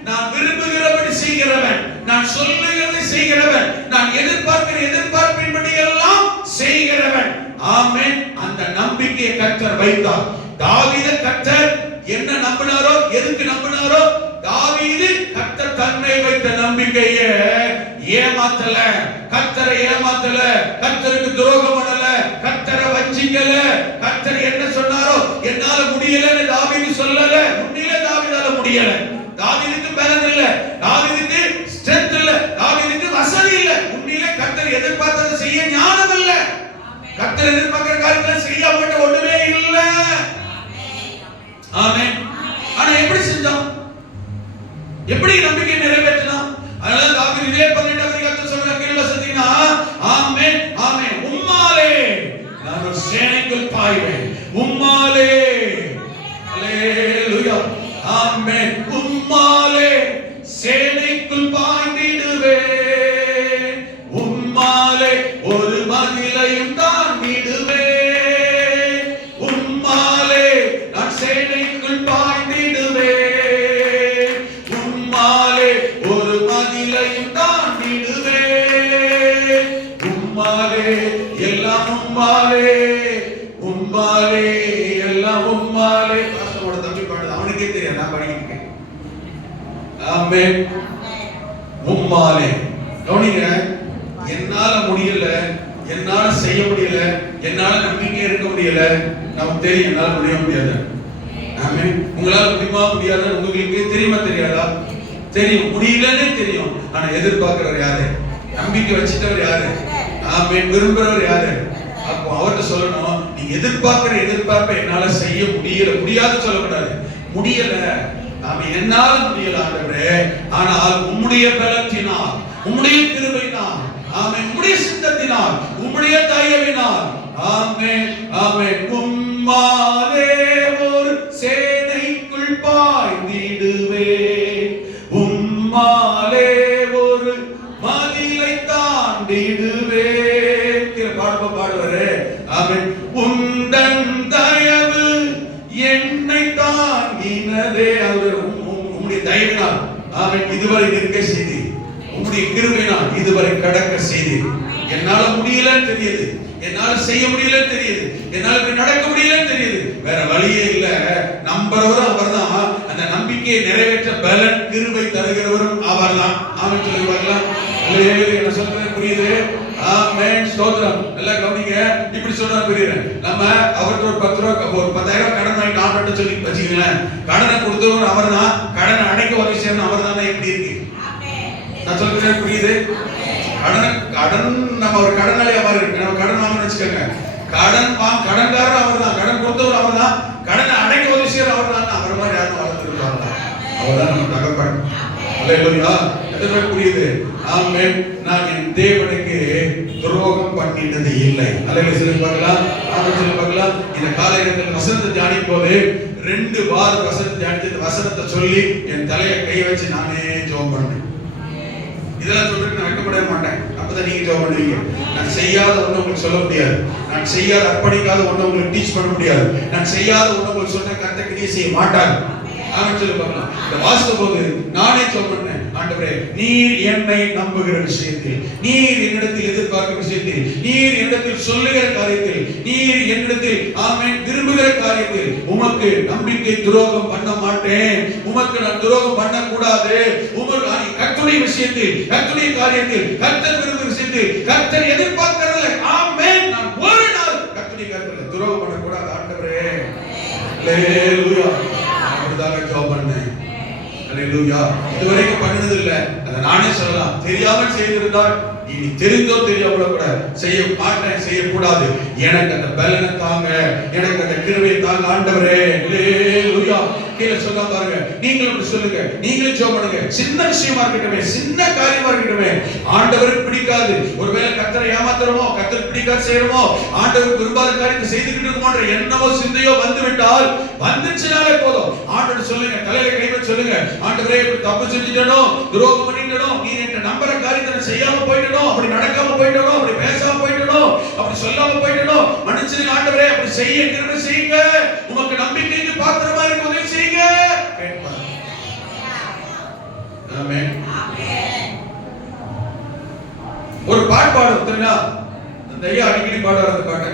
நான் விரும்புகிறபடி செய்கிறவன், நான் சொல்லுகிறதை செய்கிறவன், நான் எதிர்பார்க்கிற எதிர்பார்ப்பின்படி எல்லாம் செய்கிறவன். ஆமென். அந்த நம்பிக்கையை கர்த்தர் வைத்தார். தாவீது கர்த்தர் என்ன நம்பினாரோ, எதுக்கு நம்பினாரோ, தாவீது கர்த்தர் தன்னை வைத்த நம்பிக்கையை ஏமாத்தல, கர்த்தரை ஏமாத்தல, கர்த்தருக்கு துரோகம் பண்ணல, கர்த்தரை வஞ்சிக்கல. கர்த்தர் என்ன சொன்னாரோ, என்னால முடியலன்னு தாவீது சொல்லல. உண்மையிலே தாவீதால முடியல. தாவீதுக்கு பலன் இல்ல, தாவீதுக்கு ஸ்ட்ரெngth இல்ல, தாவீதுக்கு வசதி இல்ல. உண்மையிலே கர்த்தர் எதிர்பார்த்ததை செய்ய ஞானம் இல்ல, கர்த்தர் எதிர்பார்க்கிற காரியங்களை செய்யப்பட்ட ஒண்ணுமே இல்ல. ஆமென். ஆனா எப்படி செஞ்சான்? எப்படி நம்பிக்கை நிறைவேற்றினான்? அதனால தாவீது இதே 18 அதிகாரத்தில் சொல்ற கேள்வசத்தினா, ஆமென், ஆமென், உம்மாலே நான் ஒரு சேனைக்குள் பாய்வேன், உம்மாலே, ஹல்லேலூயா, ஆமென், உம்மாலே சேனைக்குள் பாய்ந்திடுவேன், உம்மாலே ஒரு மதிலையும் தாண்டிடுவேன், உம்மாலே நான் சேனைக்குள் பாய்ந்திடுவேன், தாண்டிடுவே. உம்மாலே எல்லாம் உம்மாலே, உம்மாலே எல்லாம் உம்மாலே. பாஸ்டரோட தம்பி பாடுது, அவனுக்கே தெரியாது, நான் படிக்கிறேன். ஆமென். உம்மாலே. கவனிங்க, என்னால முடியல, என்னால செய்ய முடியல, என்னால நம்பிக்கை இருக்க முடியல, நமக்கு தெரியும் என்னால முடியாது. ஆமென். உங்களால முடியுமா முடியாத உங்களுக்கு தெரியுமா தெரியாதா? தெரியும், முடியலன்னு தெரியும். ஆனா எதிர்பார்க்கிறவர் யாரு? நம்பிக்கை வச்சிட்டவர் யாரு? ஆமென். விரும்புறவர் யாரு? அப்போ அவர்கிட்ட சொல்லணும், நீ எதிர்பார்க்கிற எதிர்பார்ப்பை என்னால செய்ய முடியாது சொல்லக்கூடாது. முடியல, ஆமென், என்னால முடியல ஆண்டவரே, ஆனால் உம்முடைய பலத்தினால், உம்முடைய கிருபையினால், ஆமென், உம்முடைய சித்தத்தினால், உம்முடைய தயவினால், ஆமென், ஆமென், உம்மாலே ஒரு சேனைக்குள் பாய்ந்திடுவே, உம்மாலே ஒரு மதிலை தாண்டிடுவே. பாடுவாரு, ஆமென். உந்தன் தயவு என்னை தாங்கினதே. உம்முடைய தயவினால், ஆமென், இதுவரை நிற்க செய்தி, உம்முடைய கிருபையினால் இதுவரை கடக்க செய்தி. என்னால முடியலன்னு தெரியுது, என்னால செய்ய முடியலன்னு தெரியுது, என்னால இப்படி நடக்க முடியலன்னு தெரியுது, வேற வழியே இல்ல. நம்புறவரும் அவர்தான், அந்த நம்பிக்கையை நிறைவேற்ற பலன் கிருபை தருகிறவரும் அவர்தான். ஆமென் சொல்லி பார்க்கலாம். என்ன சொல்றது புரியுது? ஆமென், ஸ்தோத்திரம். எல்லாம் கவனிங்க, இப்படி சொல்றா புரியுது. நம்ம அவர்கிட்ட ஒரு 10 ரூபாய், ஒரு 10,000 கடன் வாங்கி ஆண்டவர்கிட்ட சொல்லி வச்சுக்கீங்களேன், கடனை கொடுத்தவரும் அவர்தான், கடனை அடைக்க உதவி செய்யணும் அவர்தான். எப்படி இருக்கு நான் சொல்றேன் புரியுது? கடன் நம்ம ஒரு கடனாளியா மாறி, நம்ம கடன் வாங்கணும்னு வச்சுக்கோங்க, கடன்காரர் அவர்தான், கடன் கொடுத்தவர் அவர்தான், கடனை அடைக்க உதவி செய்யற அவர்தான். அவர் மாதிரி யாரும் வளர்ந்துருக்காங்க, அவர்தான் நம்ம தகப்பன். அல்லேலூயா. எத்தனை புரியுது? ஆமென். நான் என் தேவனுக்கு துரோகம் பண்ணினது இல்லை. அல்லேலூயா. சொல்லி பார்க்கலாம், ஆமென் சொல்லி பார்க்கலாம். இந்த காலையில வசனத்தை தியானிக்கும் போது 2 வாரம் வசனத்தை தியானித்து இந்த வசனத்தை சொல்லி என் தலையில கை வச்சு நானே ஜெபம் பண்ணேன். இதெல்லாம் சொல்றதுக்கு நான் வெட்கப்படவே மாட்டேன். அப்பதான் நீங்க ஜெபம் பண்ணுவீங்க. நான் செய்யாத ஒண்ணு உங்களுக்கு சொல்ல முடியாது, நான் செய்யாத அர்ப்பணிக்காத ஒண்ணு உங்களுக்கு டீச் பண்ண முடியாது, நான் செய்யாத ஒண்ணு உங்களுக்கு சொன்ன கர்த்தர் கிரியை செய்ய மாட்டார். ஆமென் சொல்லி பார்க்கலாம். இந்த வாசித்த போது நானே சொல்றேன், ஆண்டவரே, நீர் என்னை நம்புகிற விஷயத்தில், நீர் என்னிடத்தில் எதிர்பார்க்கிற விஷயத்தில், நீர் என்னிடத்தில் சொல்லுகிற காரியத்தில், நீர் என்னிடத்தில், ஆமென், விரும்புகிற காரியத்தில் உமக்கு நம்பிக்கை துரோகம் பண்ண மாட்டேன். உமக்கு நான் துரோகம் பண்ண கூடாது. உமக்கு கர்த்தருடைய விஷயத்தில், கர்த்தருடைய காரியத்தில், கர்த்தர் விரும்புகிற விஷயத்தில், கர்த்தர் எதிர்பார்க்கிறதுல, ஆமென், நான் ஒரு நாள் கர்த்தருடைய காரியத்தில் துரோகம் பண்ண கூடாது. ஆண்டவரே, அல்லேலூயா. அப்படிதான் ஜெபம் பண்ணேன். அல்லேலூயா. இதுவரைக்கும் பண்ணது இல்ல, அத நானே சொல்லலாம். தெரியாமல் செய்திருந்தால், இனி தெரிந்தோ தெரியாமலோ கூட செய்ய மாட்டேன், செய்யக்கூடாது. எனக்கு அந்த பலனை தாங்க, எனக்கு அந்த கிருபையை தாங்க ஆண்டவரே. அல்லேலூயா. கீழே சொல்ல பாருங்க, நீங்களும் அப்படி சொல்லுங்க, நீங்களும் ஜெபம் பண்ணுங்க. சின்ன விஷயமா இருக்கட்டுமே, சின்ன காரியமா இருக்கட்டுமே, ஆண்டவருக்கு பிடிக்காது, ஒருவேளை கர்த்தரை ஏமாத்துறோமோ, கர்த்தருக்கு பிடிக்காது செய்யறோமோ, ஆண்டவருக்கு விரும்பாத காரியத்தை செய்துகிட்டு இருக்கோன்ற எண்ணமோ சிந்தையோ வந்துவிட்டால், வந்துச்சுனாலே போதும், ஆண்டவர் சொல்லுங்க, தலையில கை வச்சு சொல்லுங்க, ஆண்டவரே, இப்படி தப்பு செஞ்சுட்டனோ, துரோகம் பண்ணிட்டனோ, நீ என்ன நம்புற காரியத்தை செய்யாம போயிட்டனோ, அப்படி நடக்காம போயிட்டனோ, அப்படி பேசாம போயிட்டனோ, அப்படி சொல்லாம போயிட்டனோ, மன்னிச்சிடுங்க ஆண்டவரே, அப்படி செய்ய கிருபை செய்யுங்க, உமக்கு நம்பிக்கைக்கு பாத்திரமா இருக்க உதவி செய்யுங்க. ஆமென். ஒரு பாட்டு பாடுறதுன்னா அந்த ஐயா அடிக்கடி பாடுற அந்த பாட்டு,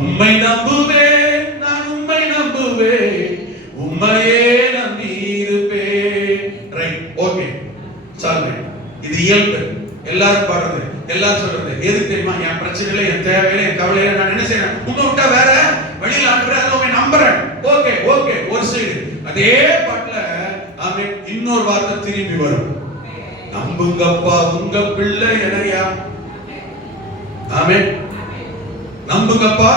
உம்மை நம்புவேன், நான் உம்மை நம்புவேன், உம்மையே நம்பி இருப்பேன். ரைட், ஓகே, சால்வே. இது இயல்பு, எல்லாரும் பாடுறது, எல்லாரும் சொல்றது. எது தெரியுமா? என் பிரச்சனையில, என் தேவையில, என் கவலையில நான் என்ன செய்யறேன், உங்க விட்டா வேற வழியில் ஆண்டுறேன், அதை உண்மை நம்புறேன். ஓகே ஓகே, ஒரு சைடு. அதே பாட்டுல ஆமென் இன்னொரு வார்த்தை திரும்பி வரும், நம்புங்கப்பா உங்க பிள்ளை என்னையா. ஆமென். நம்புங்கப்பா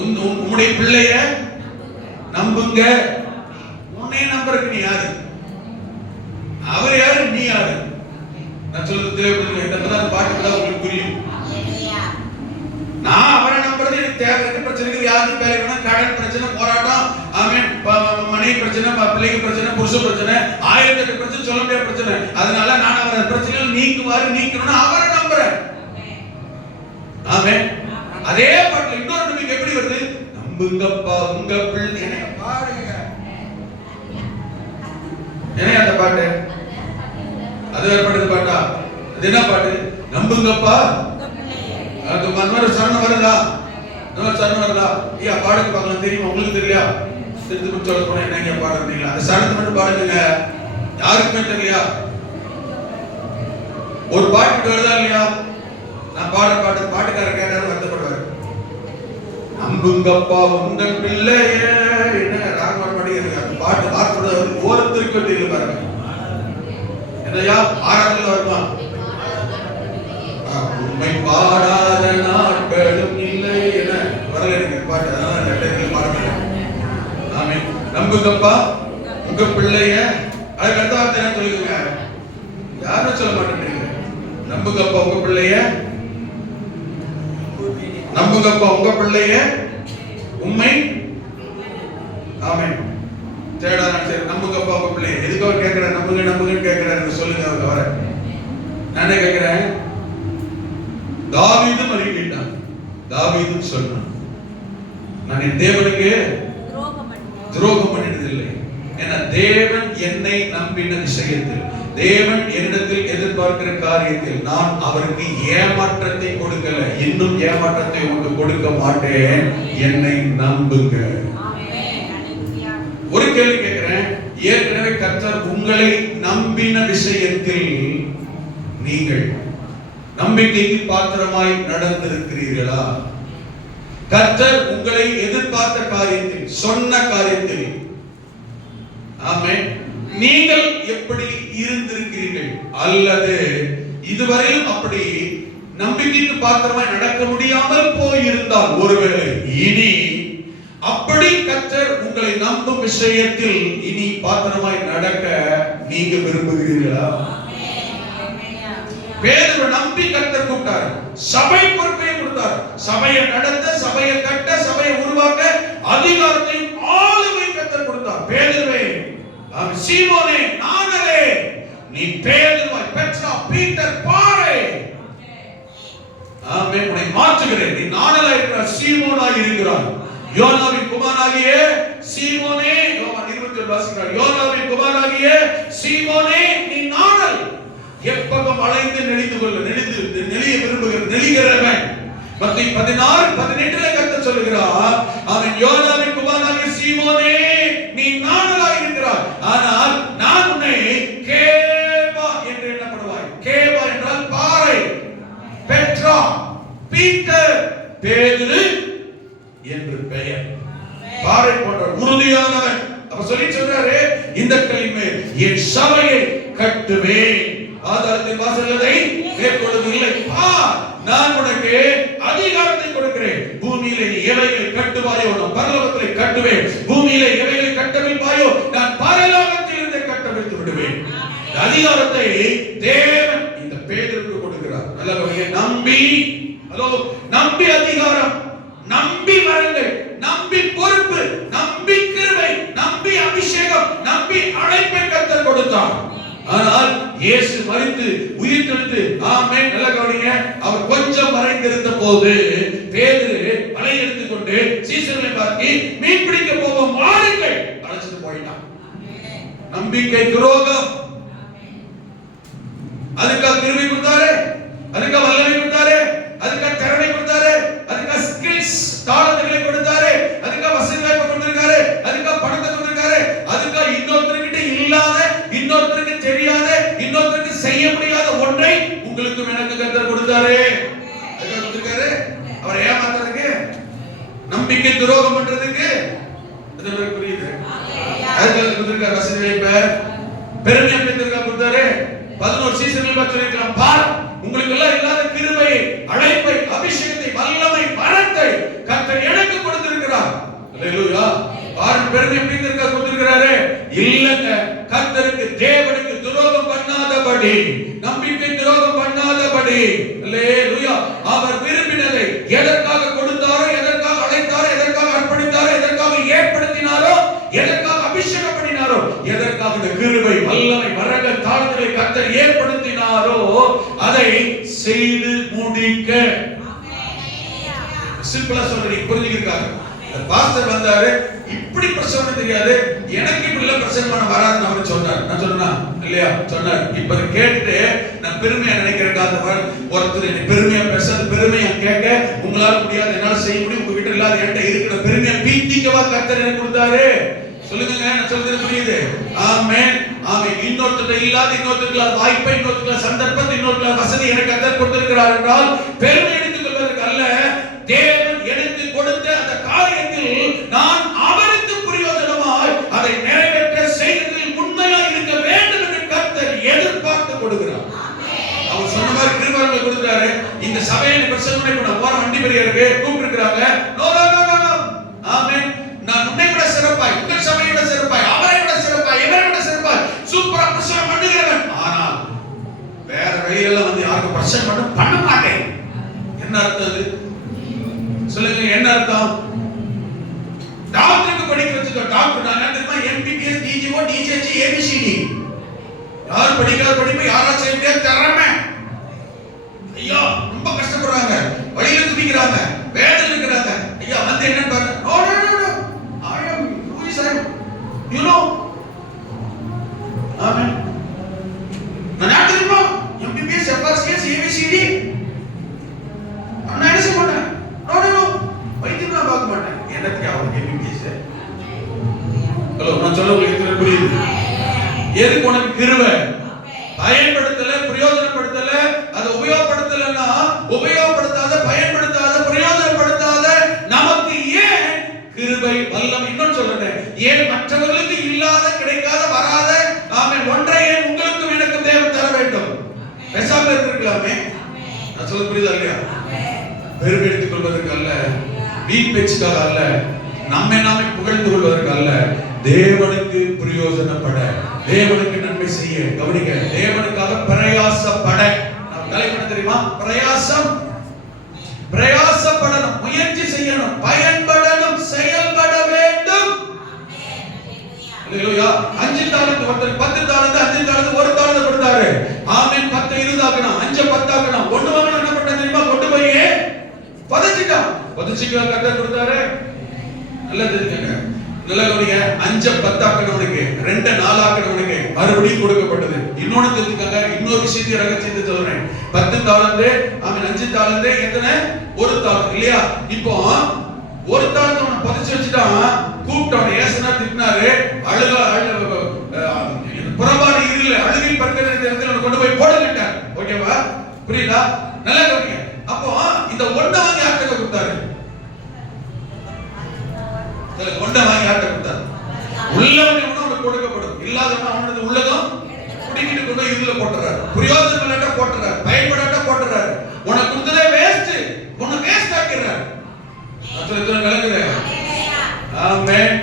உம்முடைய பிள்ளைய நம்புங்க. உன்னை நம்புறதுக்கு நீ யாரு? அவர் யாரு, நீ யாரு? நான் சொல்றது பாட்டு உங்களுக்கு புரியும். நான் அவரை நம்புறது எனக்கு தேவை இருக்கு, பிரச்சனைக்கு வியாதி, வேலைக்கு, கடன் பிரச்சனை, போராட்டம், ஆமென், மனைவி பிரச்சனை, பிள்ளைக்கு பிரச்சனை, புருஷ பிரச்சனை, 1008 பிரச்சனை, சொல்ல முடியாத பிரச்சனை. அதனால நான் அவரை பிரச்சனைகள் நீக்கணும்னு அவரை நம்புறேன். ஆமென். அதே பாட்டுல இன்னொரு நம்பிக்கை எப்படி வருது, நம்புங்கப்பா உங்க பிள்ளை. எனக்கு பாடுங்க, என்ன அந்த பாட்டு? அது வேற பாட்டு பாட்டா? அது என்ன பாட்டு? நம்புங்கப்பா. அது மன்னர் சரணம் வருதா? சரணம் வருதா? ஐயா பாடுங்க பார்க்கலாம். தெரியுமா? உங்களுக்கு தெரியலையா? திருத்து முடிச்சு சொல்ல போனா என்னங்க பாடுறீங்களா? அந்த சரணத்தை மட்டும் பாடுங்க. யாருக்குமே தெரியலையா? ஒரு பாட்டு வருதா இல்லையா? நான் பாட்டுக்காரர் கேட்டாரு, வருத்தப்படுவாரு. நம்புங்கப்பா உங்கள் பிள்ளைய, என்ன ராகம் வர மாட்டேங்குது. அந்த பாட்டு வார்த்தை ஓரத்திற்கு தெரியல பாருங்க. என்னையா ஆராதனையில் வருமா? உண்மை பாடாத நாட்களும் இல்லை என வரல எனக்கு பாட்டு. அதனால பாடுறேன். ஆமே. நம்புங்கப்பா உங்க பிள்ளைய. அதுக்கு அடுத்த வார்த்தை என்ன சொல்லுங்க? யாரும் சொல்ல மாட்டேங்கிறீங்க. நம்புங்கப்பா உங்க பிள்ளைய, நம்புங்கப்பா உங்க பிள்ளைய உண்மை. ஆமே. சரிடா, சரி நம்புங்கப்பா உங்க பிள்ளைய. எதுக்கு அவர் கேட்கிறேன்? நம்புங்கன்னு கேட்கிறாரு. சொல்லுங்க அவர் வர. நானே கேட்கிறேன். தாவீதும் அறிக்கையிட்டான். தாவீதும் சொன்னான், நான் என் தேவனுக்கு துரோகம் பண்ணினதில்லை. ஏன்னா தேவன் என்னை நம்பின விஷயத்தில், தேவன் என்னிடத்தில் எதிர்பார்க்கிற காரியத்தில் நான் அவருக்கு ஏமாற்றத்தை கொடுக்கல, இன்னும் ஏமாற்றத்தை உங்களுக்கு கொடுக்க மாட்டேன். என்னை நம்புங்க. ஒரு கேள்வி கேட்கிறேன். ஏற்கனவே கர்த்தர் உங்களை நம்பின விஷயத்தில் நீங்கள் நம்பிக்கைக்கு பாத்திரமாய் நடந்திருக்கிறீர்களா? கர்த்தர் உங்களை எதிர்பார்த்த காரியத்தில், சொன்ன காரியத்தில், ஆமென், நீங்கள் எப்படி இருந்திருக்கிறீர்கள்? அல்லது இதுவரையும் அப்படி நம்பிக்கைக்கு பாத்திரமாய் நடக்க முடியாமல் போயிருந்தால், ஒருவேளை இனி அப்படி கர்த்தர் உங்களை நம்பும் விஷயத்தில் இனி பாத்திரமாய் நடக்க நீங்க விரும்புகிறீர்களா? பேதுரு நம்பி கர்த்தர் கூப்பிட்டார். சபை பொறுப்பை கொடுத்தார். சபையை நடத்த, சபையை கட்ட, சபையை உருவாக்க அதிகாரத்தையும் ஆளுமை கர்த்தர் கொடுத்தார். பேதுருவே, சீமோனே, நானலே, நீ பேதுருவாய், பெட்ரா, பீட்டர், பாறை. ஆமென். உன்னை மாற்றுகிறேன். நீ நானலாய் இருக்கிற சீமோனாய் இருக்கிறாய். யோனாவின் குமாரனாகிய சீமோனே, யோவான் 20 வாசிக்கிறார். யோனாவின் குமாரனாகிய சீமோனே, நீ நானல். எப்பக்கம் அழைத்து நெளிய விரும்புகிற நெளிகிறவன். மத்தேயு 16:18 கர்த்தர் சொல்லுகிறார், அவன் யோனாவின் குமாரனாகிய சீமோனே, நீ நானலாய் இருக்கிறாய். ஆனால் நான் உன்னை கேபா என்று எண்ணப்படுவாய். கேபா என்றால் பாறை. பெட்ரா, பீட்டர், பேதுரு என்று பெயர். பாறை போன்ற உறுதியானவன். அப்ப சொல்லி சொல்றாரு, இந்த கல்லின் என் சபையை கட்டுவேன், ஆதாரத்தின் வாசல்களை மேற்கொள்வதில்லை. நான் உனக்கு அதிகாரத்தை கொடுக்கிறேன். பூமியிலே நீ எவைகளை கட்டுவாயோ நான் பரலோகத்திலே கட்டுவேன். பூமியிலே எவைகளை கட்டவிழ்ப்பாயோ நான் பரலோகத்தில் இருந்து கட்டவிழ்த்து விடுவேன். அதிகாரத்தை தேவன் இந்த பேதுருக்கு கொடுக்கிறார். நல்ல நம்பி, நம்பி அதிகாரம், நம்பி வரங்கள், நம்பி பொறுப்பு, நம்பி கிருபை, நம்பி அபிஷேகம், நம்பி அழைப்பை கர்த்தர் கொடுத்தார். ஆனால் இயேசு மரித்து உயிர்த்தெழுந்து, ஆமென், நல்ல கவனிங்க, அவர் கொஞ்சம் மறைந்திருந்த போது பேதுரு வலை எடுத்துக் கொண்டு சீசர்களை பார்த்து மீன் பிடிக்க போவோம் வாருங்கள் அழைச்சிட்டு போயிட்டான். நம்பிக்கை துரோகம். அதுக்காக கிருபை கொடுத்தாரு, அதுக்காக வல்லமை கொடுத்தாரு, அதுக்காக திறமை கொடுத்தாரு, அதுக்காக ஸ்கில்ஸ் தாளங்களை கொடுத்தாரு, அதுக்காக வசதி வாய்ப்பு கொடுத்திருக்காரு, அதுக்காக பணத்தை கொடுத்திருக்காரு, அதுக்காக இன்னொருத்தர்கிட்ட இல்லாத, இன்னொருத்தருக்கு தெரியாத, இன்னொருத்தருக்கு செய்ய முடியாத ஒன்றை உங்களுக்கும் எனக்கு கர்த்தர் கொடுத்தாரு. அதுக்காக கொடுத்திருக்காரு. அவரை ஏமாத்துறதுக்கு, நம்பிக்கை துரோகம் பண்றதுக்கு. அது புரியுது. அதுக்காக கொடுத்திருக்காரு. வசதி வாய்ப்பு, பெருமையை பெற்றிருக்காரு, கொடுத்தாரு. 11 சீசன்களை பற்றி சொல்லிருக்கலாம். பார், உங்களுக்கு எல்லாம் இல்லாத கிருபை, அழைப்பை, அபிஷேகத்தை, வல்லமை, வரத்தை கர்த்தர் எனக்கு கொடுத்திருக்கிறார். அல்லேலூயா. பார், பெருமை பெற்றிருக்காரு, கொடுத்திருக்கிறாரு. இல்லங்க, கர்த்தருக்கு, தேவனுக்கு துரோகம் பண்ணாதபடி, நம்பிக்கை துரோகம் பண்ணாதபடி, அல்லேலூயா, அவர் விரும்பினதை எதற்காக கொடுத்தாரோ, எதற்காக அழைத்தாரோ, எதற்காக அர்ப்பணித்தாரோ, எதற்காக ஏற்படுத்தினாரோ, எதற்காக அபிஷேகம் பண்ணினாரோ, எதற்காக இந்த கிருபை, வல்லமை, வரங்கள், தாளங்களை கர்த்தர் ஏற்படுத்தினாரோ அதை செய்து முடிக்க. சிம்பிளா சொல்றீங்க, புரிஞ்சுக்கிட்டாங்க. பாஸ்டர் வந்தாரு, இப்படி பிரசவம் தெரியாது, எனக்கு இப்படி பிரசவம் பண்ண வராதுன்னு அவர் சொன்னார். நான் சொன்னா இல்லையா சொன்னார். இப்ப கேட்டுட்டு நான் பெருமையா நினைக்கிறேன். ஒருத்தர் என்னை பெருமையா பேசாது, பெருமையா கேட்க உங்களால முடியாது, என்னால செய்ய முடியும், உங்க வீட்டு இல்லாத என்கிட்ட இருக்கிற பெருமையா பீத்திக்கவா கர்த்தர் எனக்கு கொடுத்தாரு. சொல்லுங்க, நான் சொல்றது புரியுது? ஆமென், ஆமென். இன்னொருத்தர் இல்லாத, இன்னொருத்தருக்கு வாய்ப்பை, இன்னொருத்தருக்கு சந்தர்ப்பத்தை, இன்னொருத்தருக்கு வசதி எனக்கு கர்த்தர் கொடுத்திருக்கிறார் என்றால் பெருமை எடுத்துக் கொள்வதற்கு அல்ல, தேவன் எடுத்து கொடுத்த அந்த காரியத்தில் நான் அவருக்கு பிரயோஜனமாய் அதை நிறைவேற்ற செய்வதில் உண்மையாய் இருக்க வேண்டும் என்று கர்த்தர் எதிர்பார்த்து கொடுக்கிறார். அவர் சொன்ன மாதிரி கிருபைகளை கொடுத்தாரு. இந்த சபையை பிரசங்கனை பண்ண போற வண்டி பெரியருக்கு கூப்பிட்டுருக்காங்க. No no no no. Amen. நான் உன்னை விட சிறப்பாய், உங்கள் சபையை விட சிறப்பாய், அவரை விட சிறப்பாய், இவரை விட சிறப்பாய் சூப்பரா பிரசங்கம் பண்ணுகிறவன். ஆனால் வேற வழியெல்லாம் வந்து யாருக்கும் பிரசங்கம் பண்ண மாட்டேன். என்ன அர்த்தம் அது? சொல்லுங்க, என்ன அர்த்தம்? டாக்டருக்கு படிக்க வச்சுக்கோ. டாக்டர் நான் தெரியுமா? MBBS, DGO, DGH, ABCD. யார் படிக்காத படிப்பு யாரா செய்ய திறமை. ஐயா ரொம்ப கஷ்டப்படுறாங்க, வழியில துடிக்கிறாங்க, வேதனை இருக்கிறாங்க. ஐயா வந்து என்ன பாருங்க. No no no, I am who is I, you know. Amen. நான் தெரியுமா? MBBS, FRCS, ABCD. நான் என்ன செய்ய மாட்டேன். நோ நோ நோ, வைத்தியம் நான் பார்க்க மாட்டேன். என்னத்துக்கு அவருக்கு எம்பிபிஎஸ்? ஹலோ, நான் சொல்ல உங்களுக்கு புரியுது? எதுக்கு உனக்கு கிருபை? பயன்படுத்தல, பிரயோஜனப்படுத்தல, அதை உபயோகப்படுத்தலன்னா உபயோகப்படுத்தாத, பயன்படுத்தாத, பிரயோஜனப்படுத்தாத நமக்கு ஏன் கிருபை வல்லம்? இன்னொன்னு சொல்றேன், ஏன் மற்றவர்களுக்கு இல்லாத, கிடைக்காத, வராத ஆமென் ஒன்றை ஏன் உங்களுக்கும் எனக்கும் தேவன் தர வேண்டும்? பேசாம இருக்கலாமே. நான் சொல்ல புரியுதா இல்லையா? பெருமை எடுத்துக் கொள்வதற்கு அல்ல, வீண் பேச்சுக்காக அல்ல, நம்மை நாமே புகழ்ந்து கொள்வதற்கு அல்ல, தேவனுக்கு பிரயோஜனப்பட, தேவனுக்கு நன்மை செய்ய. கவனிக்க, தேவனுக்காக பிரயாசப்பட. நாம் தலைப்பு தெரியுமா? பிரயாசம். பிரயாசப்படணும், முயற்சி செய்யணும், பயன்படணும், செயல்பட வேண்டும். அல்லேலூயா. 5 தாலந்து ஒருத்தர் 10 தாலந்து, 5 தாலந்து, 1 தாலந்து கொடுத்தாரு. ஆமென். 10 20 ஆக்கணும், 5 10 ஆக்கணும். ஒண்ணு வாங்கணும், என்ன பண்ண தெரியுமா? கொண்டு போய் பதச்சிட்டான். பதச்சிக்க கர்த்தர் கொடுத்தாரு. நல்லா தெரிஞ்சுங்க, நல்லா கவனிங்க. 5 10 ஆக்கணும்னுக்கு, 2 4 ஆக்கணும்னுக்கு மறுபடியும் கொடுக்கப்பட்டது. இன்னொன்னு தெரிஞ்சுக்கங்க, இன்னொரு விஷயத்தை ரகசியத்தை சொல்றேன். 10 தாலந்து, ஆமென், 5 தாலந்து எத்தனை? 1 தாலந்து இல்லையா? இப்போ 1 தாலந்து அவன் பதச்சு வச்சுட்டான். கூப்பிட்டவன் ஏசனா திட்டினாரு. புறபாடு இருல அழுகை பறக்கிற இடத்துல கொண்டு போய் போடுகிட்டார். ஓகேவா? புரியுதா? நல்லா கவனிங்க. அப்போ இந்த ஒன்றை வாங்கி யார்கிட்ட கொடுத்தாரு? ஒன்றை வாங்கி யார்கிட்ட கொடுத்தாரு? உள்ளவன் அவனுக்கு கொடுக்கப்படும், இல்லாதவன் அவனது உள்ளதும் குடிக்கிட்டு கொண்டு இதுல போட்டுறாரு. பிரயோஜனம் இல்லாட்ட போட்டுறாரு, பயன்படாட்ட போட்டுறாரு. உனக்கு கொடுத்ததே வேஸ்ட், உன்னை வேஸ்ட் ஆக்கிடுறாரு. அதுல எத்தனை விளங்குது? ஆமென்.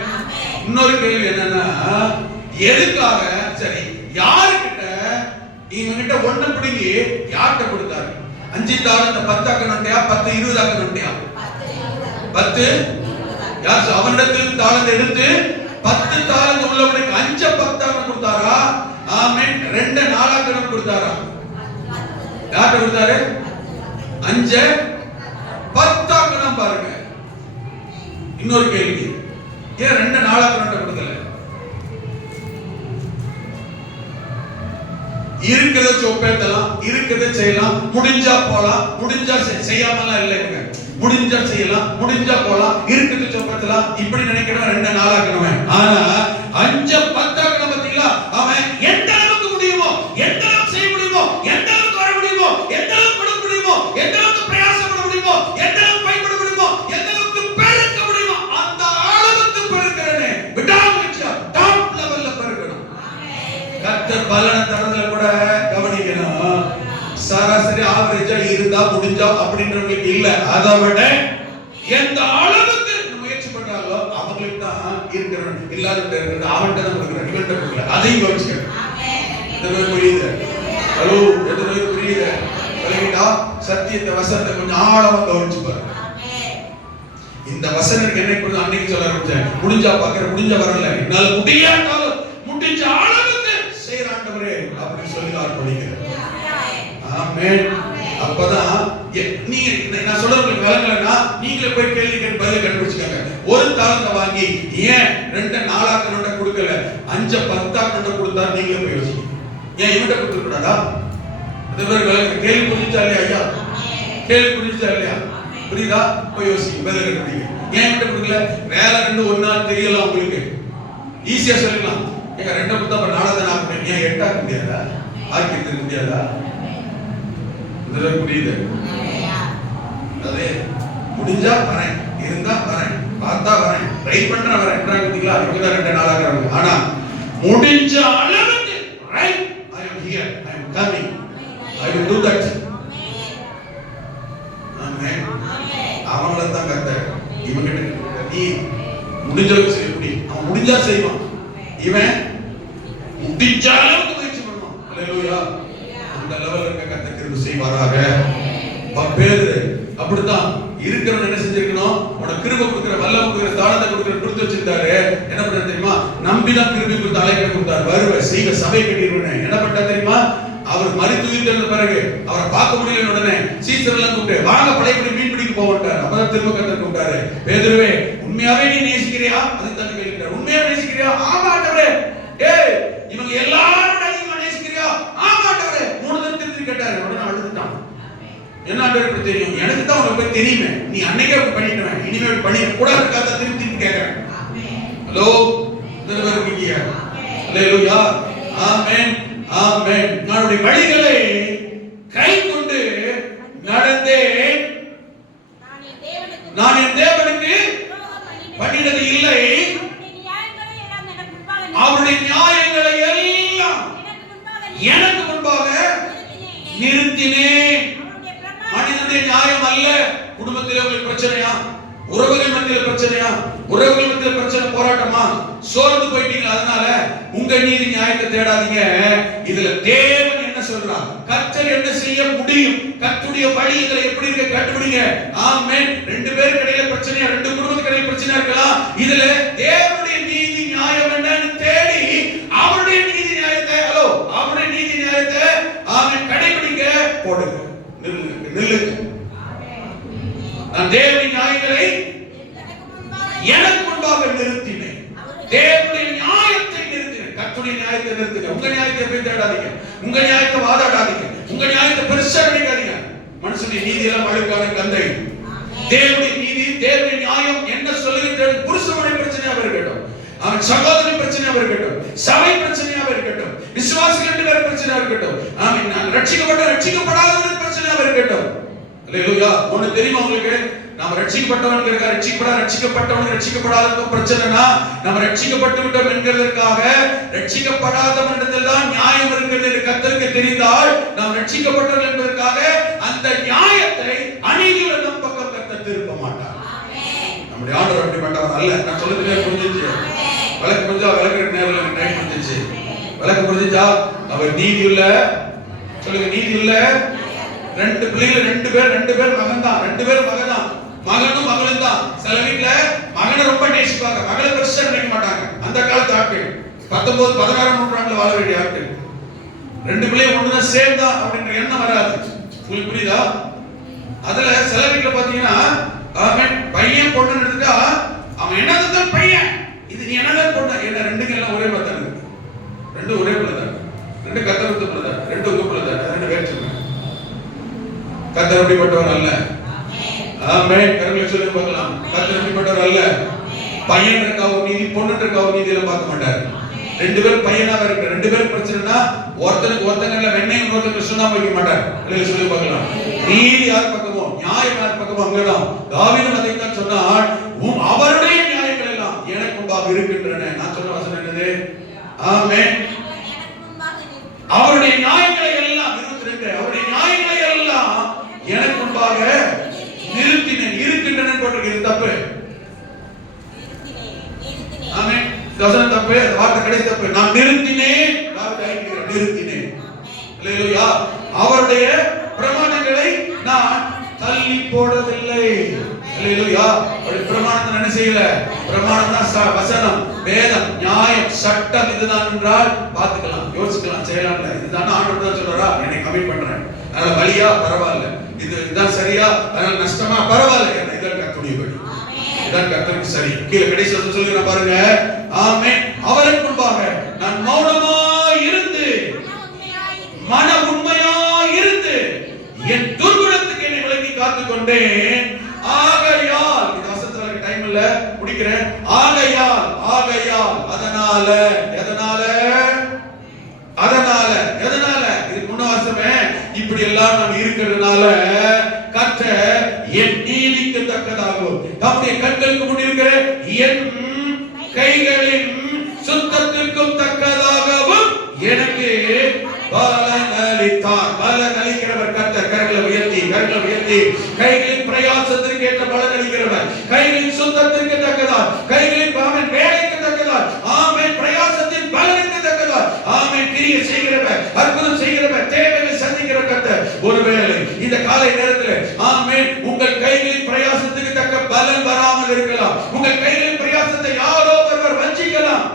இன்னொரு கேள்வி என்னன்னா, எதுக்காக? சரி, யாருக்கிட்ட இவங்கிட்ட ஒண்ணு பிடிங்கி யார்கிட்ட கொடுத்தாரு? 5 தாலந்து 10 ஆக்கணும்ட்டியா, 10 20 ஆக்கணும்ட்டியா? 10 யார் அவனிடத்தில் தாளந்து எடுத்து 10 தாலந்து உள்ளவனுக்கு 5 10 ஆக்கணும் கொடுத்தாரா? ஆமென். 2 4 ஆக்கணும் கொடுத்தாரா? யார்கிட்ட கொடுத்தாரு? 5 10 ஆக்கணும். பாருங்க, இன்னொரு கேள்வி, ஏன் 2 4 ஆக்கணும் கொடுக்கல? இருக்கிறத சொப்பேத்தலாம், இருக்கிறத செய்யலாம், முடிஞ்சா போலாம், முடிஞ்சா செய்யாமலாம் இல்லைங்க. முடிஞ்சா செய்யலாம், முடிஞ்சா போலாம், இருக்கிறத சொப்பேத்தலாம், இப்படி நினைக்கிறவன் 2 4 ஆக்கணும். ஆனா 5 10 ஆக்கணும். பாத்தீங்களா? அவன் எந்த அளவுக்கு முடியுமோ, எந்த அளவுக்கு செய்ய முடியுமோ, எந்த அளவுக்கு வர முடியுமோ, எந்த அளவுக்கு கொடுக்க முடியுமோ, எந்த அளவுக்கு பிரயாசப்பட முடியுமோ, எந்த அளவுக்கு பயன்பட முடியுமோ, எந்த அளவுக்கு பெருக்க முடியுமோ, அந்த அளவுக்கு பெருக்கிறனே. விடாமுயற்சியா டாப் லெவல்ல பெருக்கணும். கர்த்தர் பலனை தரதுல கூட கவனிக்கணும். சராசரி ஆவரேஜா இருந்தா முடிஞ்சா அப்படின்றவங்களுக்கு இல்ல, அதை விட எந்த அளவுக்கு முயற்சி பண்றாங்களோ அவங்களுக்கு தான் இருக்கிறவன், இல்லாதவங்க இருக்கிறது அவன்கிட்ட தான் கொடுக்குறாங்க, இவன்கிட்ட கொடுக்கல. அதையும் கவனிச்சுக்கணும். எத்தனை புரியுது? ஹலோ, எத்தனை புரியுது? விளங்கிட்டா? சத்தியத்தை வசனத்தை கொஞ்சம் ஆழமா கவனிச்சு பாருங்க. இந்த வசனத்துக்கு என்ன கொடுத்து அன்னைக்கு சொல்ல ஆரம்பிச்சேன். முடிஞ்சா பாக்குற, முடிஞ்ச வரல, என்னால முடியாட்டாலும் முடிஞ்ச அளவுக்கு செய்யற ஆண்டவரே அப்படின்னு சொல்லி ஆர்ப்பணிக்கிறேன். ஆமென். அப்பதான் நீங்க நான் சொல்றது விளங்கலன்னா நீங்களே போய் கேள்வி கேட்டு பதில் கண்டுபிடிச்சுக்கோங்க. ஒரு தாளத்தை வாங்கி ஏன் 2 4 நோட்டை கொடுக்கல, 5 10 நோட்டை கொடுத்தா நீங்களே போய் யோசிங்க. ஏன் இவன்கிட்ட கொடுக்க கூடாதா? கேள்வி புரிஞ்சா இல்லையா ஐயா? கேள்வி புரிஞ்சா இல்லையா? புரியுதா? போய் யோசிங்க, பதில் கண்டுபிடிங்க. ஏன் இவன்கிட்ட கொடுக்கல? வேற 2 1 நாள் தெரியல உங்களுக்கு, ஈஸியா சொல்லிடலாம். ஏங்க 2 கொடுத்தா அப்ப 4 தான் ஆகும், ஏன் 8 ஆக்க முடியாதா? ஆக்கி இருக்க முடியாதா? இதெல்லாம் புரியுது. அதே முடிஞ்சா வரேன், இருந்தா வரேன், பார்த்தா வரேன், ட்ரை பண்ற வரேன். பார்த்தீங்களா? இவங்க தான் 2 நாள் ஆக்குறாங்க. ஆனா முடிஞ்ச அளவுக்கு right, I am here, I am coming, I will do that. ஆமென். அவங்கள தான் கத்த இவங்க நீ முடிஞ்ச அளவுக்கு செய்ய முடியும். அவன் முடிஞ்சா செய்வான், இவன் முடிஞ்ச அளவுக்கு முயற்சி பண்ணுவான். அல்லேலூயா. அந்த லெவல்ல இருக்க கத்த கிருபை செய்வாராக. பேதுரு அப்படித்தான் இருக்கிறவன் என்ன செஞ்சிருக்கணும்? உனக்கு கிருபை கொடுக்கிற, வல்லமை கொடுக்கிற, தாளத்தை கொடுக்கிற கொடுத்து வச்சிருந்தாரு. என்ன பண்ணாரு தெரியுமா? நம்பிதான் கிருபை கொடுத்து அழைக்க கொடுத்தார். வருவ செய்வ சபை கட்டிடுவேன். என்ன பண்ணாரு தெரியுமா? அவர் மரித்து உயிர்த்தெழுந்த பிறகு அவரை பார்க்க முடியல. உடனே சீசர்லாம் கூப்பிட்டு வாங்க பழையபடி மீன் பிடிக்க போவார். அப்பதான் திரும்ப கத்தர் கூப்பிட்டாரு, பேதுருவே உண்மையாவே நீ நேசிக்கிறியா? அதுக்கு தான் கேட்கிறார். உண்மையாவே நேசிக்கிறியா? ஆமா ஆண்டவரே. ஏய் இவங்க எல்லாரும் அதிகமா நேசிக்கிறியா? ஆமா ஆண்டவரே. 3 தடவை திருப்பி கேட்டாரு. உடனே அழுதுட்டான். என்ன ஆண்டவரே தெரியும், எனக்கு தான் உனக்கு போய் தெரியுமே, நீ அன்னைக்கே பண்ணிடுவேன், இனிமே பண்ணி கூட இருக்காத திருப்பி திருப்பி கேட்கிறேன். ஹலோ இதெல்லாம் இருக்கீங்க. அல்லேலூயா. ஆமென் ஆமென். நம்முடைய வழிகளை கை கொண்டு நடந்தேன், நான் என் தேவனுக்கு பண்ணினது இல்லை, அவருடைய நியாயங்களை எல்லாம் எனக்கு முன்பாக நிறுத்தினேன். மனிதனுடைய நியாயம் அல்ல. குடும்பத்திலே உங்களுக்கு பிரச்சனையா? உறவுகள் மத்தியில் பிரச்சனையா? உறவுகள் மத்தியில் பிரச்சனை, போராட்டமா? சோர்ந்து போயிட்டீங்க, அதனால உங்க நீதி நியாயத்தை தேடாதீங்க. இதுல தேவன் என்ன சொல்றார்? கர்த்தர் என்ன செய்ய முடியும்? கர்த்தருடைய வழி இதுல எப்படி இருக்க கண்டுபிடிங்க. ஆமென். 2 பேருக்கு இடையில பிரச்சனையா, 2 குடும்பத்துக்கு இடையில பிரச்சனையா இருக்கலாம். இதுல தேவனுடைய நீதி நியாயம் என்னன்னு தேடி அவருடைய நீதி நியாயத்தை, ஹலோ அவருடைய நீதி நியாயத்தை ஆமென் கடைபிடிக்க போடுங்க. நில்லுங்க. நான் தேவனுடைய நியாயங்களை எனக்கு முன்பாக நிறுத்தினேன். தேவனுடைய நியாயத்தை நிறுத்தினேன். கர்த்தருடைய நியாயத்தை நிறுத்துங்க. உங்க நியாயத்தை போய் தேடாதீங்க, உங்க நியாயத்தை வாதாடாதீங்க, உங்க நியாயத்தை பெருசா நினைக்காதீங்க. மனுஷனுடைய நீதி எல்லாம் அழுக்கான கந்தை. தேவனுடைய நீதி, தேவனுடைய நியாயம் என்ன சொல்லுகிறது? புருஷனுடைய பிரச்சனையாக இருக்கட்டும், அவன் சகோதரி பிரச்சனையாக இருக்கட்டும், சபை பிரச்சனையாக இருக்கட்டும், விசுவாசிகள் பிரச்சனையாக இருக்கட்டும், ஆமென், நான் ரட்சிக்கப்படாதவர்கள் பிரச்சனையாக இருக்கட்டும். அல்லேலூயா. ஒண்ணு தெரியுமா உங்களுக்கு? நாம ரட்சிக்கப்பட்டவன் இருக்கா, ரட்சிக்கப்பட்டவன் ரட்சிக்கப்படாதவங்க பிரச்சனைனா, நம்ம ரட்சிக்கப்பட்டு விட்டோம் என்கிறதற்காக ரட்சிக்கப்படாதவனிடத்தில் தான் நியாயம் இருக்கிறது என்று கர்த்தருக்கு தெரிந்தால், நாம் ரட்சிக்கப்பட்டவர்கள் என்பதற்காக அந்த நியாயத்தை அநீதியுள்ள நம் பக்கம் கர்த்தர் திருப்ப மாட்டார். நம்முடைய ஆண்டவர் அப்படிப்பட்டவர் அல்ல. நான் சொல்லுறதே புரிஞ்சிச்சு. விளக்கு புரிஞ்சா விளக்குற நேரம் டைம் புரிஞ்சிச்சு. விளக்கு புரிஞ்சிச்சா? அவர் நீதியுள்ள, சொல்லுங்க நீதியுள்ள. 2 பிள்ளைகள், 2 பேர் மகன் தான், 2 பேர் மகன் தான், மகனும் மகளும் தான். சில வீட்ல மகனை ரொம்ப நேசிப்பாங்க, மகளை பெருசா நினைக்க மாட்டாங்க. அந்த காலத்து ஆட்கள் 19 16 நூற்றாண்டுல வாழ வேண்டிய ஆட்கள். 2 பிள்ளைகள் ஒண்ணுதான் சேர்ந்தா அப்படின்ற எண்ணம் வராது. உங்களுக்கு புரியுதா? அதுல சில வீட்ல பாத்தீங்கன்னா அவன் பையன் பொண்ணு எடுத்துட்டா அவன் என்னதான் பையன், இது நீ என்னதான் பொண்ணு, என்ன 2 எல்லாம் ஒரே மாதிரி தான் இருக்கு. 2 ஒரே பிள்ளை தான், 2 கத்தரத்து பிள்ளை தான், 2 உங்க பிள்ளை தான், 2 பேர் சொல்லுங்க. கர்த்தர் அப்படிப்பட்டவர் அல்ல. ஆமென். கரங்களை சொல்லி பார்க்கலாம். கர்த்தர் அப்படிப்பட்டவர் அல்ல. பையன் இருக்காவோ நீதி, பொண்ணு இருக்காவோ நீதி எல்லாம் பார்க்க மாட்டாரு. 2 பேர் பையனாக இருக்கு, 2 பேர் பிரச்சனைனா ஒருத்தனுக்கு ஒருத்தங்கள்ல வெண்ணெய் ஒருத்தர் கிருஷ்ணனா வைக்க மாட்டார். அல்லேலூயா சொல்லி பார்க்கலாம். நீதி யார் பக்கமோ, நியாயம் யார் பக்கமோ அங்கதான். தாவீது அதைத்தான் சொன்னார், அவருடைய நியாயங்கள் எல்லாம் எனக்கு முன்பாக இருக்கின்றன. நான் சொன்ன வசனம் என்னது? ஆமென். அவருடைய நியாயங்களை எல்லாம் 22 அவருடைய நியாயங்களை எல்லாம் எனக்கு முன்பாக நிறுத்தினேன். இருக்கின்றன போட்டிருக்கு. தப்பு. ஆமென். வசனம் தப்பு, வார்த்தை கடைசி தப்பு. நான் நிறுத்தினேன், நிறுத்தினேன். அல்லேலூயா. அவருடைய பிரமாணங்களை நான் தள்ளி போடவில்லை. அல்லேலூயா. அவருடைய பிரமாணத்தை என்ன செய்யல? பிரமாணம் தான் வசனம், வேதம், நியாயம், சட்டம் இதுதான் என்றால் பார்த்துக்கலாம், யோசிக்கலாம், செய்யலாம். இதுதான் ஆண்டவர் தான் சொல்றாரா, என்னை கமிட் பண்றேன், அதனால வழியா பரவாயில்ல. இதுதான் சரியா, அதனால நஷ்டமா, பரவாயில்ல, இதான் கர்த்தருடைய வழி, இதான் கர்த்தருக்கு சரி. கீழே கடைசி சொல்லுங்க பாருங்க. ஆமென். அவருக்கு முன்பாக நான் மௌனமாய் இருந்து, மன உண்மையாய் இருந்து, என் துர்குணத்துக்கு என்னை விலக்கி காத்துக் கொண்டேன். ஆகையால், இந்த வசனத்துல டைம் இல்ல, முடிக்கிறேன். ஆகையால், ஆகையால், அதனால, எதனால, அதனால, எதனால, இதுக்கு முன்ன வருஷமே இப்படி எல்லாம் நாம் இருக்கிறதுனால கர்த்தர் என் நீதிக்கு தக்கதாகும், தம்முடைய கண்களுக்கு முன் இருக்கிற என் கைகளின் சுத்தத்திற்கும் தக்கதாகவும் எனக்கு பலன் அளித்தார். பலன் அளிக்கிறவர் கர்த்தர். கரங்களை உயர்த்தி, கரங்களை உயர்த்தி. கைகளின் பிரயாசத்திற்கு ஏற்ற பலன் அளிக்கிறவர், கைகளின் சுத்தத்திற்கு தக்கதார், கைகளின் ஆமென் வேலைக்கு தக்கதார், ஆமென் பிரயாசத்தின் பலனுக்கு தக்கதார், ஆமென் கிரியை செய்கிறவர், அற்புதம் செய்கிறவர், தேவைகளை சந்திக்கிற கர்த்தர். ஒருவேளை இந்த காலை நேரத்தில் ஆமென் உங்கள் கைகளின் பிரயாசத்துக்கு தக்க பலன் வராமல் இருக்கலாம். உங்கள் கைகளின் பிரயாசத்தை யாரோ ஒருவர் வஞ்சிக்கலாம்.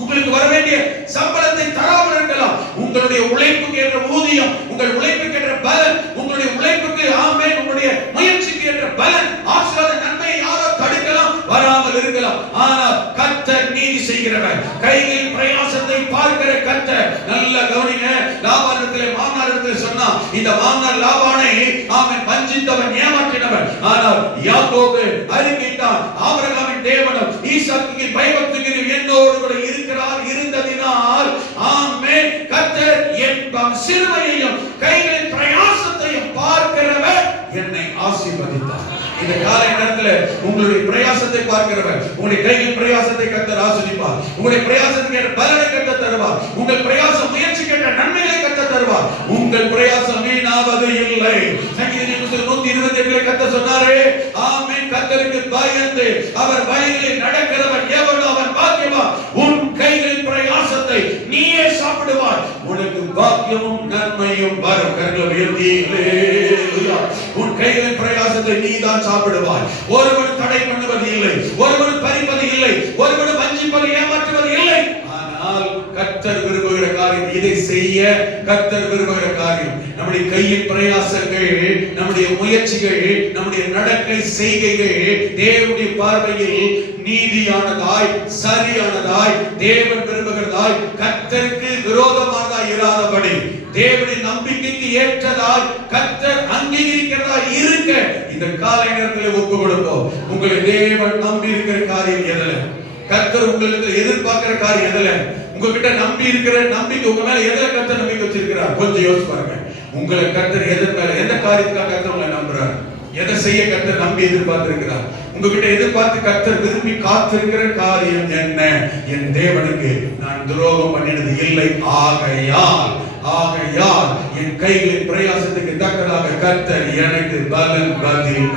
உங்களுக்கு வர வேண்டிய சம்பளத்தை தராமல் இருக்கலாம். உங்களுடைய உழைப்புக்கு ஏற்ற ஊதியம், உங்கள் உழைப்புக்கு ஏற்ற பலன், உங்களுடைய உழைப்புக்கு ஆமென் உங்களுடைய முயற்சிக்கு ஏற்ற பலன், ஆசீர்வாத நன்மையை யாரோ தடுக்கலாம், வராமல் இருக்கலாம். ஆனால் கர்த்தர் நீதி செய்கிறவர், கைகளின் பிரயாசத்தை பார்க்கிற கர்த்தர். நல்ல கவனிங்க. லாபானிடத்திலே மாமனாரிடத்திலே சொன்னா, இந்த மாமனார் லாபானை ஆமென் வஞ்சித்தவன், ஏமாற்றினவன். ஆனால் யாக்கோபு அறிக்கையிட்டான், ஆபிரகாமின் தேவனும் ஈசாக்குவின் பயபக்தியும் என்னோடு கூட இருக்கிறார், இருந்ததினால் ஆமென் கர்த்தர் என் சிறுமையையும் கைகளின் பிரயாசத்தையும் பார்க்கிறவர் என்னை ஆசீர்வதித்தார். இந்த காலை நேரத்தில் உங்களுடைய பிரயாசத்தை பார்க்கிறவர், உங்களுடைய கையின் பிரயாசத்தை கர்த்தர் ஆசீர்வதிப்பார். உங்களுடைய பிரயாசத்துக்கு ஏற்ற பலனை கர்த்தர் தருவார். உங்கள் பிரயாசம் முயற்சிக்கு ஏற்ற நன்மைகளை கர்த்தர் தருவார். உங்கள் பிரயாசம் வீணாவது இல்லை. சங்கீதம் 128 கர்த்தர் சொன்னாரே, ஆமென் கர்த்தருக்கு பயந்து அவர் வழிகளில் நடக்கிறவன் எவனோ அவன் பாக்கியவான். உன் கைகளின் பிரயாசத்தை நீயே சாப்பிடுவாய், உனக்கு பாக்கியமும் நன்மையும் வரும். கரங்களை உயர்த்தி ஹல்லேலூயா. உன் கைகளின் பிரயாசத்தை நீதான் சாப்பிடுவாய். ஒருவன் தடை பண்ணுவது இல்லை, ஒருவன் பறிப்பது இல்லை, ஒருவன் வஞ்சிப்பது ஏமாற்றுவது இல்லை. ஆனால் கர்த்தர் விரும்புகிற காரியம், இதை செய்ய கர்த்தர் விரும்புகிற காரியம். நம்முடைய கையின் பிரயாசங்கள், நம்முடைய முயற்சிகள், நம்முடைய நடக்கை செய்கைகள் தேவனுடைய பார்வையில் நீதியானதாய், சரியானதாய், தேவன் விரும்புகிறதாய், கர்த்தருக்கு விரோதமானதாய் இராதபடி, தேவனுடைய நம்பிக்கைக்கு ஏற்றதாய், கர்த்தர் அங்கீகரிக்கிறதாய் இருக்க இந்த காலை நேரத்தில் ஒப்பு கொடுப்போம். உங்களை தேவன் நம்பி இருக்கிற காரியம் எதுல? கர்த்தர் உங்களுக்கு எதிர்பார்க்கிற காரியம் எதுல? உங்ககிட்ட நம்பி இருக்கிற நம்பிக்கை, உங்க மேல எதுல கர்த்தர் நம்பிக்கை வச்சிருக்கிறார்? கொஞ்சம் யோசிச்சு பாருங்க. உங்களை கர்த்தர் எதன் மேல, எந்த காரியத்துக்காக கர்த்தர் உங்களை நம்புறார்? எதை செய்ய கர்த்தர் நம்பி எதிர்பார்த்திருக்கிறார்? உங்ககிட்ட எதிர்பார்த்து கர்த்தர் விரும்பி காத்திருக்கிற காரியம் என்ன? என் தேவனுக்கு நான் துரோகம் பண்ணினது இல்லை, ஆகையால் ஆகையால் என் கைகளின் பிரயாசத்துக்கு தக்கதாக கர்த்தர் எனக்கு பலன் பதில்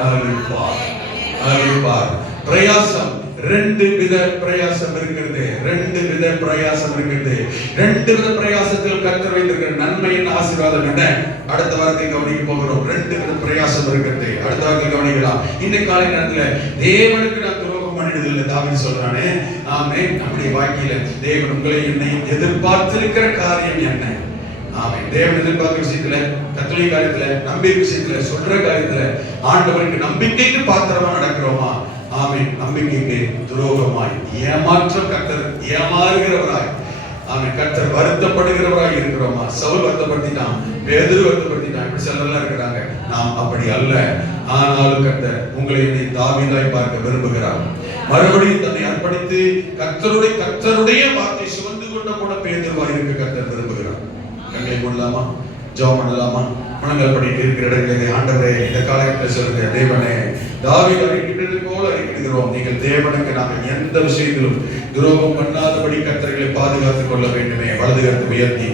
அளிப்பார். பிரயாசம் ரெண்டு வித பிரயாசம் இருக்கிறது, ரெண்டு வித பிரயாசம் இருக்கிறது. ரெண்டு வித பிரயாசத்தில் கர்த்தர் வைத்திருக்கிற நன்மையின் ஆசீர்வாதம் என்ன? அடுத்த வாரத்தை கவனிக்க போகிறோம். ரெண்டு வித பிரயாசம் இருக்கிறது, அடுத்த வாரத்தை கவனிக்கலாம். இன்னைக்கு காலை நேரத்தில் தேவனுக்கு நான் துரோகம் பண்ணினதில்லை தாவீது சொல்றானே. ஆமென். நம்முடைய வாழ்க்கையில தேவன் உங்களை என்னையும் எதிர்பார்த்திருக்கிற காரியம் என்ன? ஆமென். தேவன் எதிர்பார்க்கிற விஷயத்துல, கர்த்தருடைய காரியத்துல, நம்பிக்கை விஷயத்துல, சொல்ற காரியத்துல ஆண்டவருக்கு நம்பிக்கைக்கு பாத்திரமா நடக்கிறோமா? ஆமென். நம்பிக்கைக்கு துரோகமாய், ஏமாற்றம், கர்த்தர் ஏமாறுகிறவராய், ஆமென் கர்த்தர் வருத்தப்படுகிறவராய் இருக்கிறோமா? சவுல் வருத்தப்படுத்திட்டான், பேதுரு வருத்தப்படுத்திட்டான், இப்படி சிலர்லாம் இருக்கிறாங்க. நாம் அப்படி அல்ல. ஆனாலும் கர்த்தர் உங்களை என்னை தாவீதாய் பார்க்க விரும்புகிறார். மறுபடியும் தன்னை அர்ப்பணித்து கர்த்தருடைய வார்த்தை சுமந்து கொண்ட கூட பேதுருவாய் இருக்க கர்த்தர் விரும்புகிறார். கண்ணை மூடலாமா? ஜெபம் பண்ணலாமா? முழங்கால் படிட்டு இருக்கிற இடங்களிலே ஆண்டவரே, இந்த காலகட்டத்தில் சொல்லுங்க, தேவனே தாவீது அறிக்கையிட்டது போல அறிக்கையிடுகிறோம். நீங்கள் தேவனுக்கு நாங்கள் எந்த விஷயத்திலும் துரோகம் பண்ணாதபடி கர்த்தர்களை பாதுகாத்துக் கொள்ள வேண்டுமே. வலது கரத்தை உயர்த்தி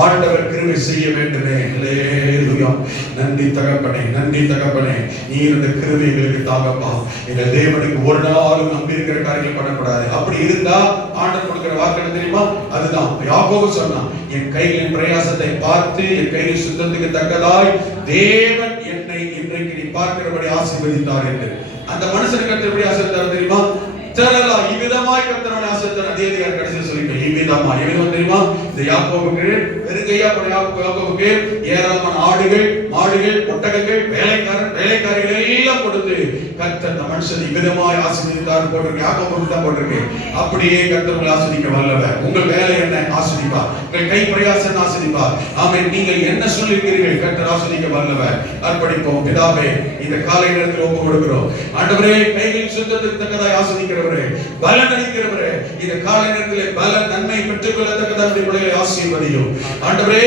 ஆண்டவர் கிருபை செய்ய வேண்டுமே. ஹல்லேலூயா. நன்றி தகப்பனே, நன்றி தகப்பனே. நீர் இந்த கிருபை எங்களுக்கு தாங்கப்பா. எங்கள் தேவனுக்கு ஒரு நாளும் நம்பி இருக்கிற காரியங்கள் பண்ணக்கூடாது. அப்படி இருந்தா ஆண்டவர் கொடுக்கிற வாக்கு தெரியுமா? அதுதான் யாக்கோபு சொன்னான், என் கைகளின் பிரயாசத்தை பார்த்து என் கையில் சுத்தத்துக்கு தக்கதாய் தேவன் என்னை இன்றைக்கு நீ பார்க்கிறபடி ஆசீர்வதித்தார் என்று. அந்த மனுஷனுக்கு கர்த்தர் எப்படி ஆசீர்வதித்தார் தெரியுமா? தரலா இவ்விதமாய் கர்த்தர் ஆசீர்வதித்தார். அதே அதிகார கடைசியில் சொல்லிட்டேன். இவ்விதமா எவ்விதம் தெரியுமா? இந்த யாக்கோபுக்கு வெறுங்கையா போன யாக்கோபுக்கு ஏராளமான ஆடுகள், மாடுகள், ஒட்டகங்கள், வேலைக்காரிகள் எல்லாம் கொடுத்து கர்த்தர் அந்த மனுஷனை விதமாய் ஆசீர்வதித்தார் போட்டிருக்கு. யாக்கோபுக்கு தான் போட்டிருக்கு. அப்படியே கர்த்தர் உங்களை ஆசீர்வதிக்க வல்லவர். உங்கள் வேலை என்ன? ஆசீர்வதிப்பார். உங்கள் கை பிரயாசம் ஆசீர்வதிப்பார். ஆமென். நீங்கள் என்ன சொல்லிருக்கிறீர்கள்? கர்த்தர் ஆசீர்வதிக்க வல்லவர். அர்ப்பணிப்போம். பிதாவே, இந்த காலை நேரத்தில் ஒப்பு கொடுக்கிறோம். ஆண்டவரே, கைகளின் சுத்தத்துக்கு தக்கதாய் ஆசீர்வதிக்கிறவரே, பலன் அளிக்கிறவரே, இந்த காலை நேரத்தில் பலன் நன்மை பெற்றுக்கொள்ளத்தக்கதாய் உங்களை ஆசீர்வதியும். ஆண்டவரே,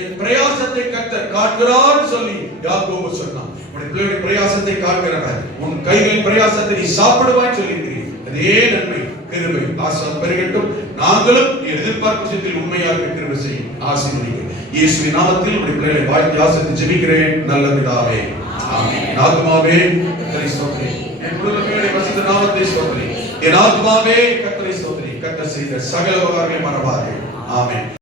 என் பிரயாசத்தை கர்த்தர் காண்கிறார் சொல்லி யாக்கோபு சொன்னான். உன் பிள்ளையுடைய பிரயாசத்தை காண்கிறவர், உன் கைகளின் பிரயாசத்தை நீ சாப்பிடுவாய் சொல்லியிருக்கிறீர். அதே நன்மை கிருபை ஆசீர்வாதம் பெருகட்டும். நாங்களும் எதிர்பார்ப்பு விஷயத்தில் உண்மையாக கிருபை செய்யும். ஆசீர்வதிங்க. இயேசுவின் நாமத்தில் உடைய பிள்ளைகளை வாழ்த்தி ஆசீர்வதித்து ஜெபிக்கிறேன் நல்ல பிதாவே. ஆமென். என் ஆத்துமாவே கர்த்தரை ஸ்தோத்திரி. என் குடும்பத்தினுடைய பரிசுத்த நாமத்தை ஸ்தோத்திரி. என் ஆத்துமாவே கர்த்தரை ஸ்தோத்திரி. கர்த்தர் செய்த சகல உபகாரங்களை மறவாதே. ஆமென்.